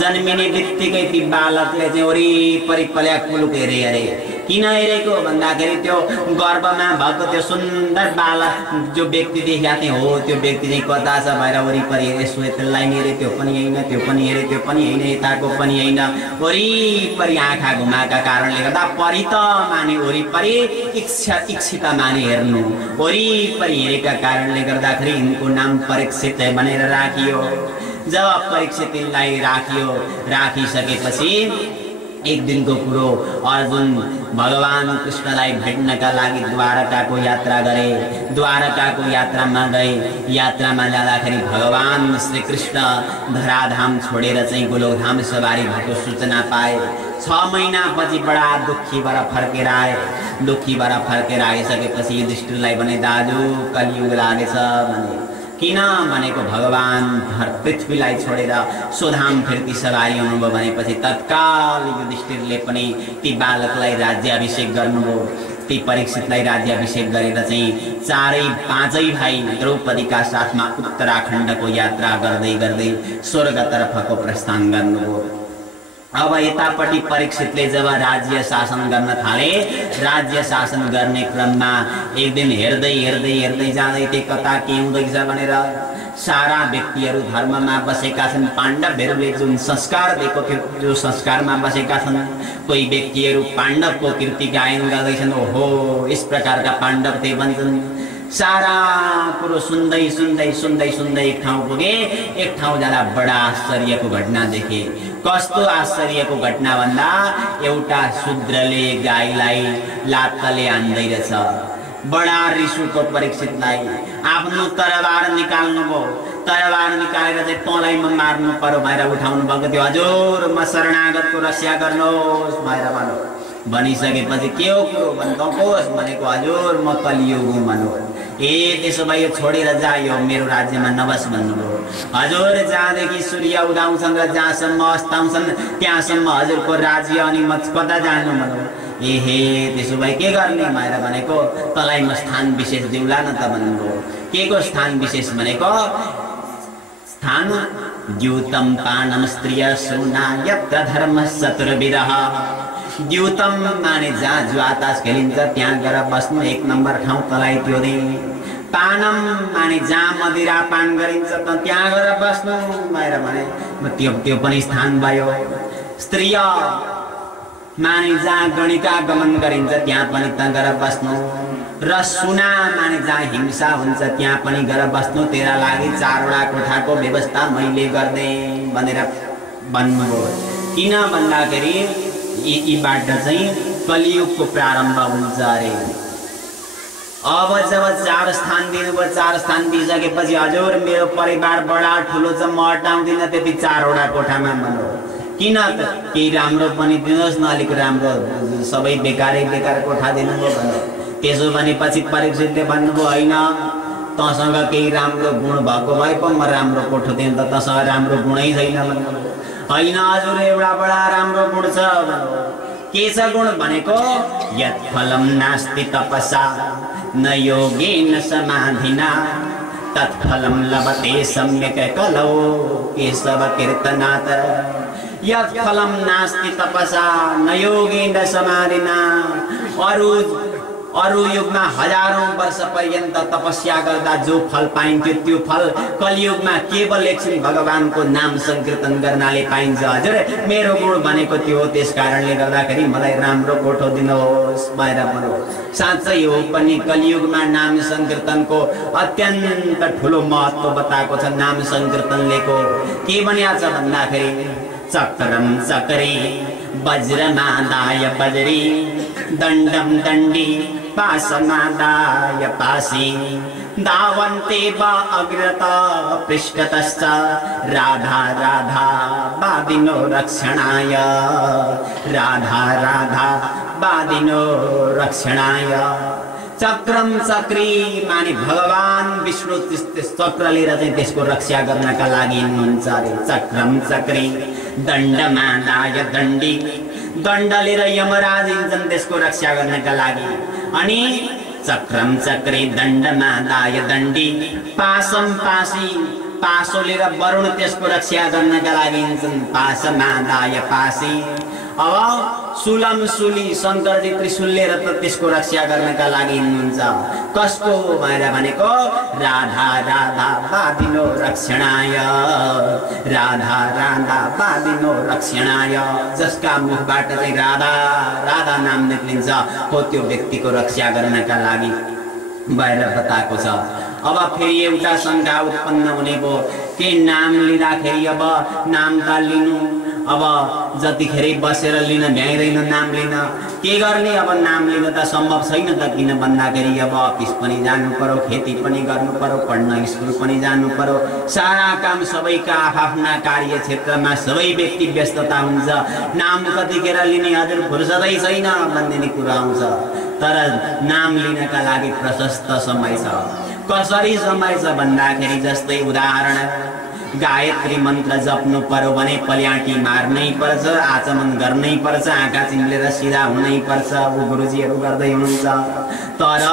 जन्मिने बित्तिकै ती बालकले चाहिँ वरिपरि पल्याक पुलुक हेरे अरे। किन हेरेको भन्दाखेरि त्यो गर्भमा भएको त्यो सुन्दर बालक जो व्यक्ति देखेको थियो हो त्यो व्यक्ति चाहिँ कता छ भएर वरिपरि हेरे, श्वेतलाई हेरे, त्यो पनि होइन, त्यो पनि हेरे, त्यो पनि होइन, यताको पनि होइन, वरिपरि आँखा घुमाएका कारणले गर्दा परित माने वरिपरि, इच्छित माने हेर्नु, वरिपरि हेरेका कारणले गर्दाखेरि यिनको नाम परीक्षित भनेर राखियो। जब परीक्षितलाई राखिसकेपछि एक दिनको कुरो, अर्जुन भगवान कृष्णलाई भेट्नका लागि द्वारकाको यात्रा गरे। द्वारकाको यात्रामा गए। यात्रामा जाँदाखेरि भगवान श्री कृष्ण धराधाम छोडेर चाहिँ गोलोकधाम सवारी भएको सूचना पाए। 6 महिनापछि बडा दुखी भएर फर्केर आए। दुखी भएर फर्केर आइसकेपछि युधिष्ठिरलाई भने दाजु कलियुग लागेछ भने। किन भनेको भगवान पृथ्वीलाई छोडेर स्वधाम फिर्ती सवारी हुनुभयो भनेपछि तत्काल युधिष्ठिरले पनि ती बालकलाई राज्याभिषेक गर्नुभयो। ती परीक्षितलाई राज्याभिषेक गरेर चाहिँ 4-5 भाइ द्रौपदीका साथमा उत्तराखण्डको यात्रा गर्दै गर्दै स्वर्गतर्फको प्रस्थान गर्नुभयो। अब यतापट्टि परीक्षितले जब राज्य शासन गर्न थाले, राज्य शासन गर्ने क्रममा एक दिन हेर्दै जाँदै त्यो कता के हुँदैछ भनेर सारा व्यक्तिहरू धर्ममा बसेका छन्। पाण्डवहरूले जुन संस्कार दिएको थियो जो संस्कारमा बसेका छन्। कोही व्यक्तिहरू पाण्डवको कीर्ति गायन गर्दैछन्। ओहो यस प्रकारका पाण्डव ते भन्छन्। सारा कुरो सुन्दै एक ठाउँ पुगे। एक ठाउँ जाँदा बडा आश्चर्यको घटना देखे। कस्तो आश्चर्यको घटना भन्दा एउटा शूद्रले गाईलाई लात्तले हान्दै रहेछ। बडा रिसुको परीक्षितलाई आफ्नो तरबार निकाल्नुभयो। तरबार निकालेर चाहिँ तँलाई म मार्नु पर्यो भनेर उठाउनु भएको थियो। हजुर म शरणागतको रक्षा गर्नुहोस् भनेर भनिसकेपछि के हो कुरो भन्नुहोस् भनेको हजुर म कलियुग हुँ भन्नु। ए त्यसो भए यो छोडेर जा, यो मेरो राज्यमा नबस भन्नुभयो। हजुर जहाँदेखि सूर्य उदाउँछन् र जहाँसम्म अस्ताउँछन् त्यहाँसम्म हजुरको राज्य, अनि म कता जानु भन्नु। एहे त्यसो भए के गर्ने भनेर भनेको, तँलाई म स्थान विशेष दिउँला न त भन्नुभयो। के को स्थान विशेष भनेको, स्थान द्यूतम पानम स्त्रिय सुना यत्र धर्म चतुर्विदः। द्यूतम माने जहाँ जुवातास खेलिन्छ त्यहाँ गएर बस्नु, 1 नम्बर ठाउँ तँलाई त्यो दे। पानम माने जहाँ मदिरा पान गरिन्छ त त्यहाँ गएर बस्नु भनेर भने त्यो पनि स्थान भयो। स्त्रिय माने जहाँ गणिकागमन गरिन्छ त्यहाँ पनि त गएर बस्नु, र सुना माने जहाँ हिंसा हुन्छ त्यहाँ पनि गएर बस्नु। तेरा लागि 4वटा कोठाको व्यवस्था मैले गर्दै भनेर भन्नुभयो। किन भन्दाखेरि यीबाट चाहिँ कलियुगको प्रारम्भ हुन्छ अरे। अब जब 4 स्थान दिनुभयो, 4 स्थान दिइसकेपछि हजुर मेरो परिवार बडा ठुलो छ, म हटाउँदिनँ त्यति 4वटा कोठामा भन्नु। किन त केही राम्रो पनि दिनुहोस् न, अलिक राम्रो, सबै बेकारै बेकार कोठा दिनुभयो भन्नु। त्यसो भनेपछि परीक्षितले भन्नुभयो होइन, तँसँग केही राम्रो गुण भएको भए पो म राम्रो कोठो दिएँ, त तँसँग राम्रो गुणै छैन भन्नुभयो। होइन हजुर एउटा बडा राम्रो गुण छ भन्नुभयो। के छ गुण भनेको, यत् फलम नास्ति तपसा न योगेन समाधिना तत्फलम लभते सम्यक् कलौ केशव कीर्तनात्। यत् फलम नास्ति तपसा न योगेन समाधिना। अरू युगमा हजारौं वर्ष पर्यन्त तपस्या गर्दा जो फल पाइन्थ्यो त्यो फल कलियुगमा केवल एकछिन भगवानको नाम संकीर्तन गर्नाले पाइन्छ। हजुर मेरो गुण भनेको त्यो हो, त्यस कारणले गर्दाखेरि मलाई राम्रो कोठो दिनुहोस् भनेर भन्नु। साँच्चै हो पनि कलियुगमा नाम संकीर्तनको अत्यन्त ठुलो महत्व बताएको छ। नाम संकीर्तनलेको के भनिएको छ भन्दाखेरि, चक्रम चक्री वज्रमादाय वज्री दण्डम दण्डी पाशमादाय पाशी धावन्ते वा अग्रता पृष्ठतश्च राधा राधा वादिनो रक्षणाय। राधा राधा वादिनो रक्षणाय। चक्रम चक्री माने भगवान विष्णु चक्र लिएर चाहिँ त्यसको रक्षा गर्नका लागि हुनुहुन्छ अरे। चक्रम चक्री दण्डमादाय दण्डी, दण्ड लिएर यमराज हिँड्छन् त्यसको रक्षा गर्नका लागि। अनि चक्रम चक्री दण्डमादाय दण्डी, पाशम पाशी, पाशो लिएर वरुण त्यसको रक्षा गर्नका लागि हिँड्छन्। पाशमादाय पाशी। अब सुलम सुली शङ्करजी त्रिशूल लिएर त त्यसको रक्षा गर्नका लागि हिँड्नुहुन्छ। कसको भनेर भनेको, राधा राधा वादिनो रक्षणाय। राधा राधा वादिनो रक्षणाय। जसका मुखबाट चाहिँ राधा राधा नाम निक्लिन्छ हो त्यो व्यक्तिको रक्षा गर्नका लागि भएर बताएको छ। अब फेरि एउटा शङ्का उत्पन्न हुने भयो, के नाम लिँदाखेरि अब नाम त लिनु, अब जतिखेर बसेर लिन भ्याइँदैन नाम लिन, के गर्ने अब नाम लिन त सम्भव छैन त। किन भन्दाखेरि अब अफिस पनि जानु पर्यो, खेती पनि गर्नु पर्यो, पढ्न स्कुल पनि जानु पर्यो, सारा काम सबैका आफ्ना कार्य क्षेत्रमा सबै व्यक्ति व्यस्तता हुन्छ। नाम कतिखेर लिने हजुर फुर्सदै छैन भन्ने कुरा आउँछ। तर नाम लिनका लागि प्रशस्त समय छ। कसरी समय छ भन्दाखेरि, जस्तै उदाहरण, गायत्री मन्त्र जप्नु पर्यो भने पल्याटी मार्नै पर्छ, आचमन गर्नै पर्छ, आँखा चिम्लेर सिधा हुनै पर्छ। ऊ गुरुजीहरू गर्दै हुनुहुन्छ। तर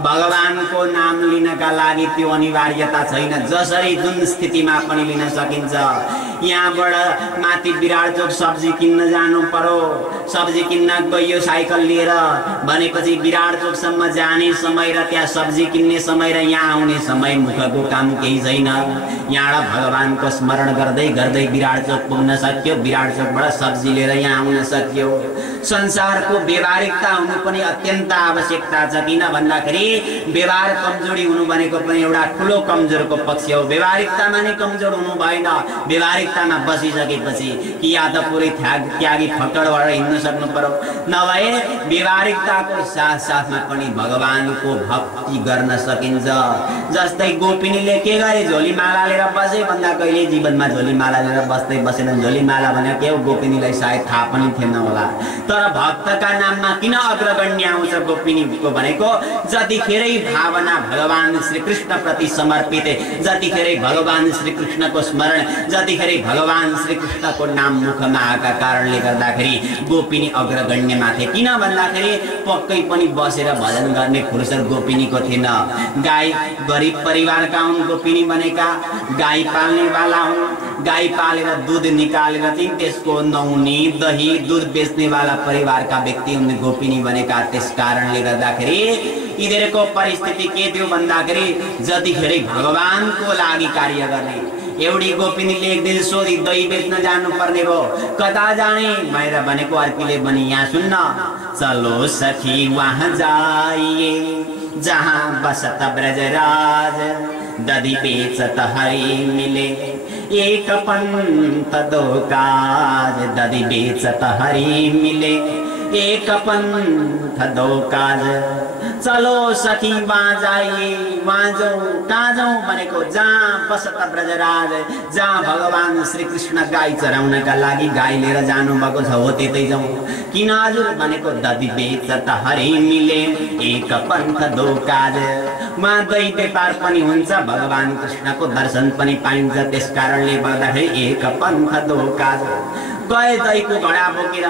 भगवानको नाम लिनका लागि त्यो अनिवार्यता छैन। जसरी जुन स्थितिमा पनि लिन सकिन्छ। यहाँबाट माथि विराट चोक सब्जी किन्न जानु पर्यो, सब्जी किन्न गयो साइकल लिएर भनेपछि विराट चोकसम्म जाने समय र त्यहाँ सब्जी किन्ने समय र यहाँ आउने समय मुखको काम केही छैन। यहाँबाट भगवानको स्मरण गर्दै गर्दै विराट चोक पुग्न सक्यो, विराट चोकबाट सब्जी लिएर यहाँ आउन सक्यो। संसारको व्यवहारिकता हुनु पनि अत्यन्त आवश्यकता छ। किन भन्दाखेरि व्यवहार कमजोरी हुनु भनेको पनि एउटा ठुलो कमजोरको पक्ष हो। व्यवहारिकतामा नै कमजोर हुनु भएन। व्यवहारिकतामा बसिसकेपछि कि या त पुरै त्यागी फक्कडबाट हिँड्न सक्नु पर्यो। नभए व्यवहारिकताको साथसाथमा पनि भगवानको भक्ति गर्न सकिन्छ। जस्तै गोपिनीले के गरे, झोलीमाला लिएर बसे भन्दा कहिले जीवनमा झोलीमाला लिएर बस्दै बसेन। झोलीमाला भनेको के हो गोपिनीलाई सायद थाहा पनि थिएन होला। तर भक्तका नाममा किन अग्रगण्य आउँछ गोपिनीको भनेको, जतिखेरै भावना भगवान श्रीकृष्ण प्रति समर्पित, जतिखेरै भगवान श्रीकृष्णको स्मरण, जतिखेरै भगवान श्रीकृष्णको नाम मुखमा आएका कारणले गर्दाखेरि गोपिनी अग्रगण्यमा थिए। किन भन्दाखेरि पक्कै पनि बसेर भजन गर्ने फुर्सद गोपिनीको थिएन। गाई गरिब परिवारका हुन् गोपिनी बनेका, गाई पाल्नेवाला हुन्, गाई पालेर दुध निकालेर चाहिँ त्यसको नुहाउने दही दुध बेच्नेवाला परिवारका व्यक्ति हुन् गोपिनी बनेका। त्यस कारणले गर्दाखेरि यिनीहरूको परिस्थिति के थियो भन्दाखेरि जतिखेरै भगवानको लागि कार्य गर्ने। एउटी गोपिनीले एक दिन सोधी दही बेच्न जानु पर्ने भयो, कता जाने भनेर भनेको अर्कीले पनि यहाँ सुन्न, चलो सखी वहाँ जाइए जहाँ बसत ब्रजराज, दधी बेचत हरि मिले एक पंथ दो काज, दधी बेचत हरि मिले एक पंथ दो काज। चलो सखी वहाँ जाइए, वहाँ जाऊँ, कहाँ जाऊँ भनेको जहाँ बसत ब्रजराज, जहाँ भगवान श्री कृष्ण गाई चराउनका लागि गाई लिएर जानु भएको छ हो त्यतै जाऊँ। किन हजुर भनेको दधी बेचत हरि मिले एक पंथ दो काज। वहाँ दही व्यापार पनि हुन्छ, भगवान कृष्णको दर्शन पनि पाइन्छ। त्यस कारणले गर्दाखेरि एक पंथ दो काज। गए दहीको घडा बोकेर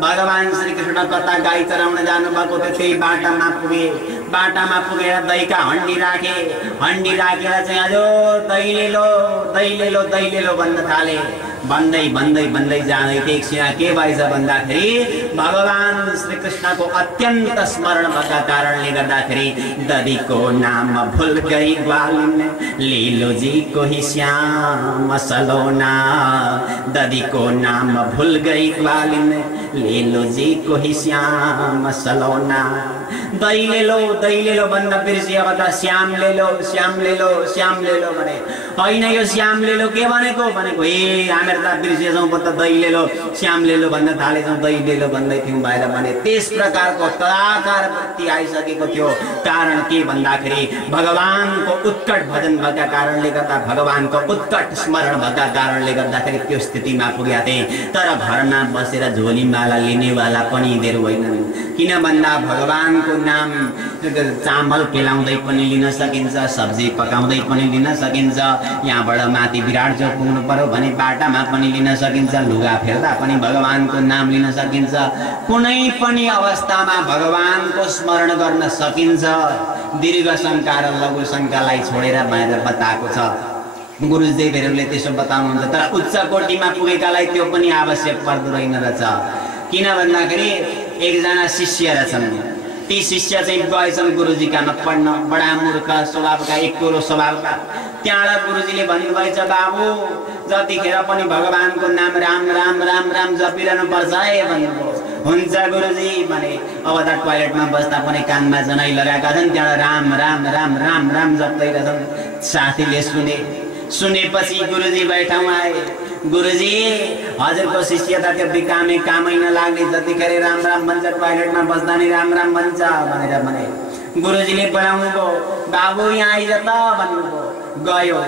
भगवान श्री कृष्ण कता गाई चराउन जानु भएको थियो, त्यही बाटामा पुगे। बाटामा पुगेर दहीका हन्डी राखे, हन्डी राखेर चाहिँ हजुर दही ले लो, दही ले लो, दही ले लो भन्न थाले। भन्दै भन्दै भन्दै जाँदै एकछिन के भएछ भन्दाखेरि भगवान श्री कृष्णको अत्यन्त स्मरण भएका कारणले गर्दाखेरि दधीको नाम भुल गई ग्वालिन, लीलो जी को ही श्याम सलोना। दधीको नाम भूल गई ग्वालिन, लीलो जी को ही श्याम सलोना। दही ले लो, दही ले लो भन्दा बिर्सियो अब त श्याम ले लो, श्याम ले लो, श्याम ले लो भने होइन। यो श्याम ले लो के भनेको भनेको ए हामीहरू त बिर्सिएछौँ त दही ले लो, श्याम ले लो भन्न थालेछौँ, दही ले लो भन्दै थियौँ भएर भने त्यस प्रकारको तदाकार वृत्ति आइसकेको थियो। कारण के भन्दाखेरि भगवानको उत्कट भजन भएका कारणले गर्दा, भगवानको उत्कट स्मरण भएका कारणले गर्दाखेरि त्यो स्थितिमा पुगेका थिए। तर घरमा बसेर झोलीमाला लिनेवाला पनि यिनीहरू होइनन्। किन भन्दा भगवानको नाम चामल केलाउँदै पनि लिन सकिन्छ, सब्जी पकाउँदै पनि लिन सकिन्छ, यहाँबाट माथि विराट चोक पुग्नु पर्यो भने बाटामा पनि लिन सकिन्छ, लुगा फेर्दा पनि भगवानको नाम लिन सकिन्छ। कुनै पनि अवस्थामा भगवानको स्मरण गर्न सकिन्छ। दीर्घ शङ्का र लघु शङ्कालाई छोडेर भनेर बताएको छ गुरुदेवहरूले, त्यसो बताउनुहुन्छ। तर उच्च कोटीमा पुगेकालाई त्यो पनि आवश्यक पर्दो रहेन रहेछ। किन भन्दाखेरि एकजना शिष्य रहेछन्, ती शिष्य चाहिँ गएछन् गुरुजीकामा पढ्न, बडा मूर्ख स्वभावका, एकोरो स्वभावका। त्यहाँबाट गुरुजीले भन्नुभएछ बाबु जतिखेर पनि भगवानको नाम राम राम राम राम जपिरहनु पर्छ है भन्नुभयो। हुन्छ गुरुजी भने अब त टोयलेटमा बस्दा पनि कानमा जनै लगाएका छन्, त्यहाँ राम राम राम राम राम जप्दै रहेछन्। साथीले सुनेपछि गुरुजी बैठाउँ आए। गुरुजी हजुरको शिष्य त त्यो बिकामे कामै नलाग्ने, जतिखेर राम राम भन्छ टोयलेटमा बस्दा नि राम राम भन्छ भनेर भने गुरुजीले बोलाउनु भयो। बाबु यहाँ आइज त भन्नुभयो। गयो,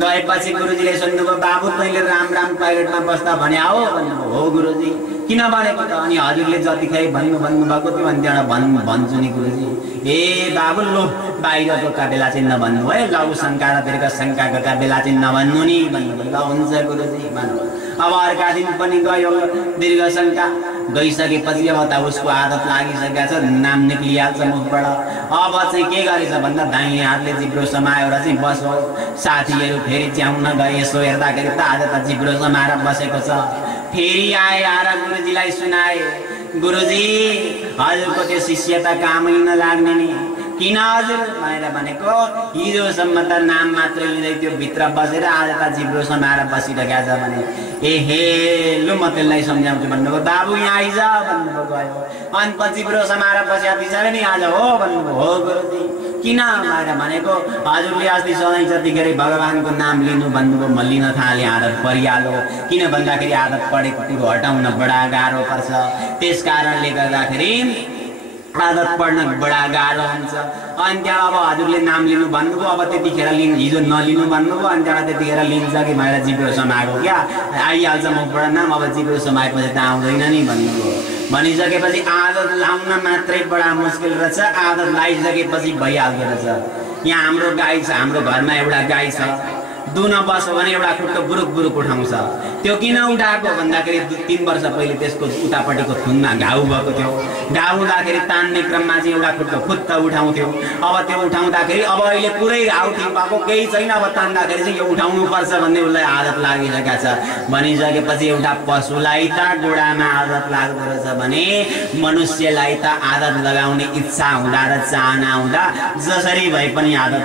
गएपछि गुरुजीले सुन्नुभयो बाबु तैँले राम राम टोयलेटमा बस्दा भने आओ भन्नुभयो। हो गुरुजी किन भनेको त? अनि हजुरले जतिखेर भन्नुभएको थियो भने त्यहाँबाट भन्छु नि गुरुजी। ए बाबु लो बाहिर गएका बेला चाहिँ नभन्नु है, लघु शङ्का र दीर्घ शङ्का गएका बेला चाहिँ नभन्नु नि भन्नुभयो। ल हुन्छ गुरुजी भन्नु। अब अर्का दिन पनि गयो, दीर्घ शङ्का गइसकेपछि अब त उसको आदत लागिसकेको छ, नाम निक्लिहाल्छ मुखबाट। अब चाहिँ के गरेछ भन्दा दाहिने हातले जिब्रो समाएर चाहिँ बस्यो। साथीहरू फेरि च्याउन गए, यसो हेर्दाखेरि त आज त जिब्रो समाएर बसेको छ। फेरि आए, आएर गुरुजीलाई सुनाए, गुरुजी हजुरको त्यो शिष्य त कामै नलाग्ने नि। किन हजुर भनेर भनेको हिजोसम्म त नाम मात्र लिँदै त्यो भित्र बसेर आज त जिब्रो समाएर बसिरहेको छ भने। ए हे लु म त्यसलाई सम्झाउँछु भन्नुभयो। बाबु यहाँ आइज भन्नुभयो। गयो अनि पछि जिब्रो समाएर बसेका पछाडि नि आज हो भन्नुभयो। हो गुरुजी किन भनेको हजुरले अस्ति सधैँ जतिखेर भगवानको नाम लिनु भन्नुभयो म लिन थालेँ आदत परिहाल्यो किन भन्दाखेरि आदत पढेको कुरो हटाउन बडा गाह्रो पर्छ त्यस कारणले गर्दाखेरि आदत पढ्न बडा गाह्रो हुन्छ अनि त्यहाँ अब हजुरले नाम लिनु भन्नुभयो अब त्यतिखेर हिजो नलिनु भन्नुभयो अनि त्यहाँबाट त्यतिखेर लिन्छ कि मैले जिब्रो समाएको क्या आइहाल्छ मुखबाट नाम अब जिब्रो समाएपछि त आउँदैन नि भन्नुभयो भनिसकेपछि आदत लाउन मात्रै बडा मुस्किल रहेछ आदत लगाइसकेपछि भइहाल्दो रहेछ यहाँ हाम्रो गाई छ हाम्रो घरमा एउटा गाई छ दुन बस्यो भने एउटा खुट्टो बुरुक बुरुक उठाउँछ त्यो किन उठाएको भन्दाखेरि 3 वर्ष पहिले त्यसको उतापट्टिको थुनमा घाउ भएको थियो घाउ हुँदाखेरि तान्ने क्रममा चाहिँ एउटा खुट्टो खुत्त उठाउँथ्यो अब त्यो उठाउँदाखेरि अब अहिले पुरै घाउ ठिक भएको केही छैन अब तान्दाखेरि चाहिँ यो उठाउनु पर्छ भन्ने उसलाई आदत लागिसकेको छ भनिसकेपछि एउटा पशुलाई त गोडामा आदत लाग्दो रहेछ भने मनुष्यलाई त आदत लगाउने इच्छा हुँदा र चाहना हुँदा जसरी भए पनि आदत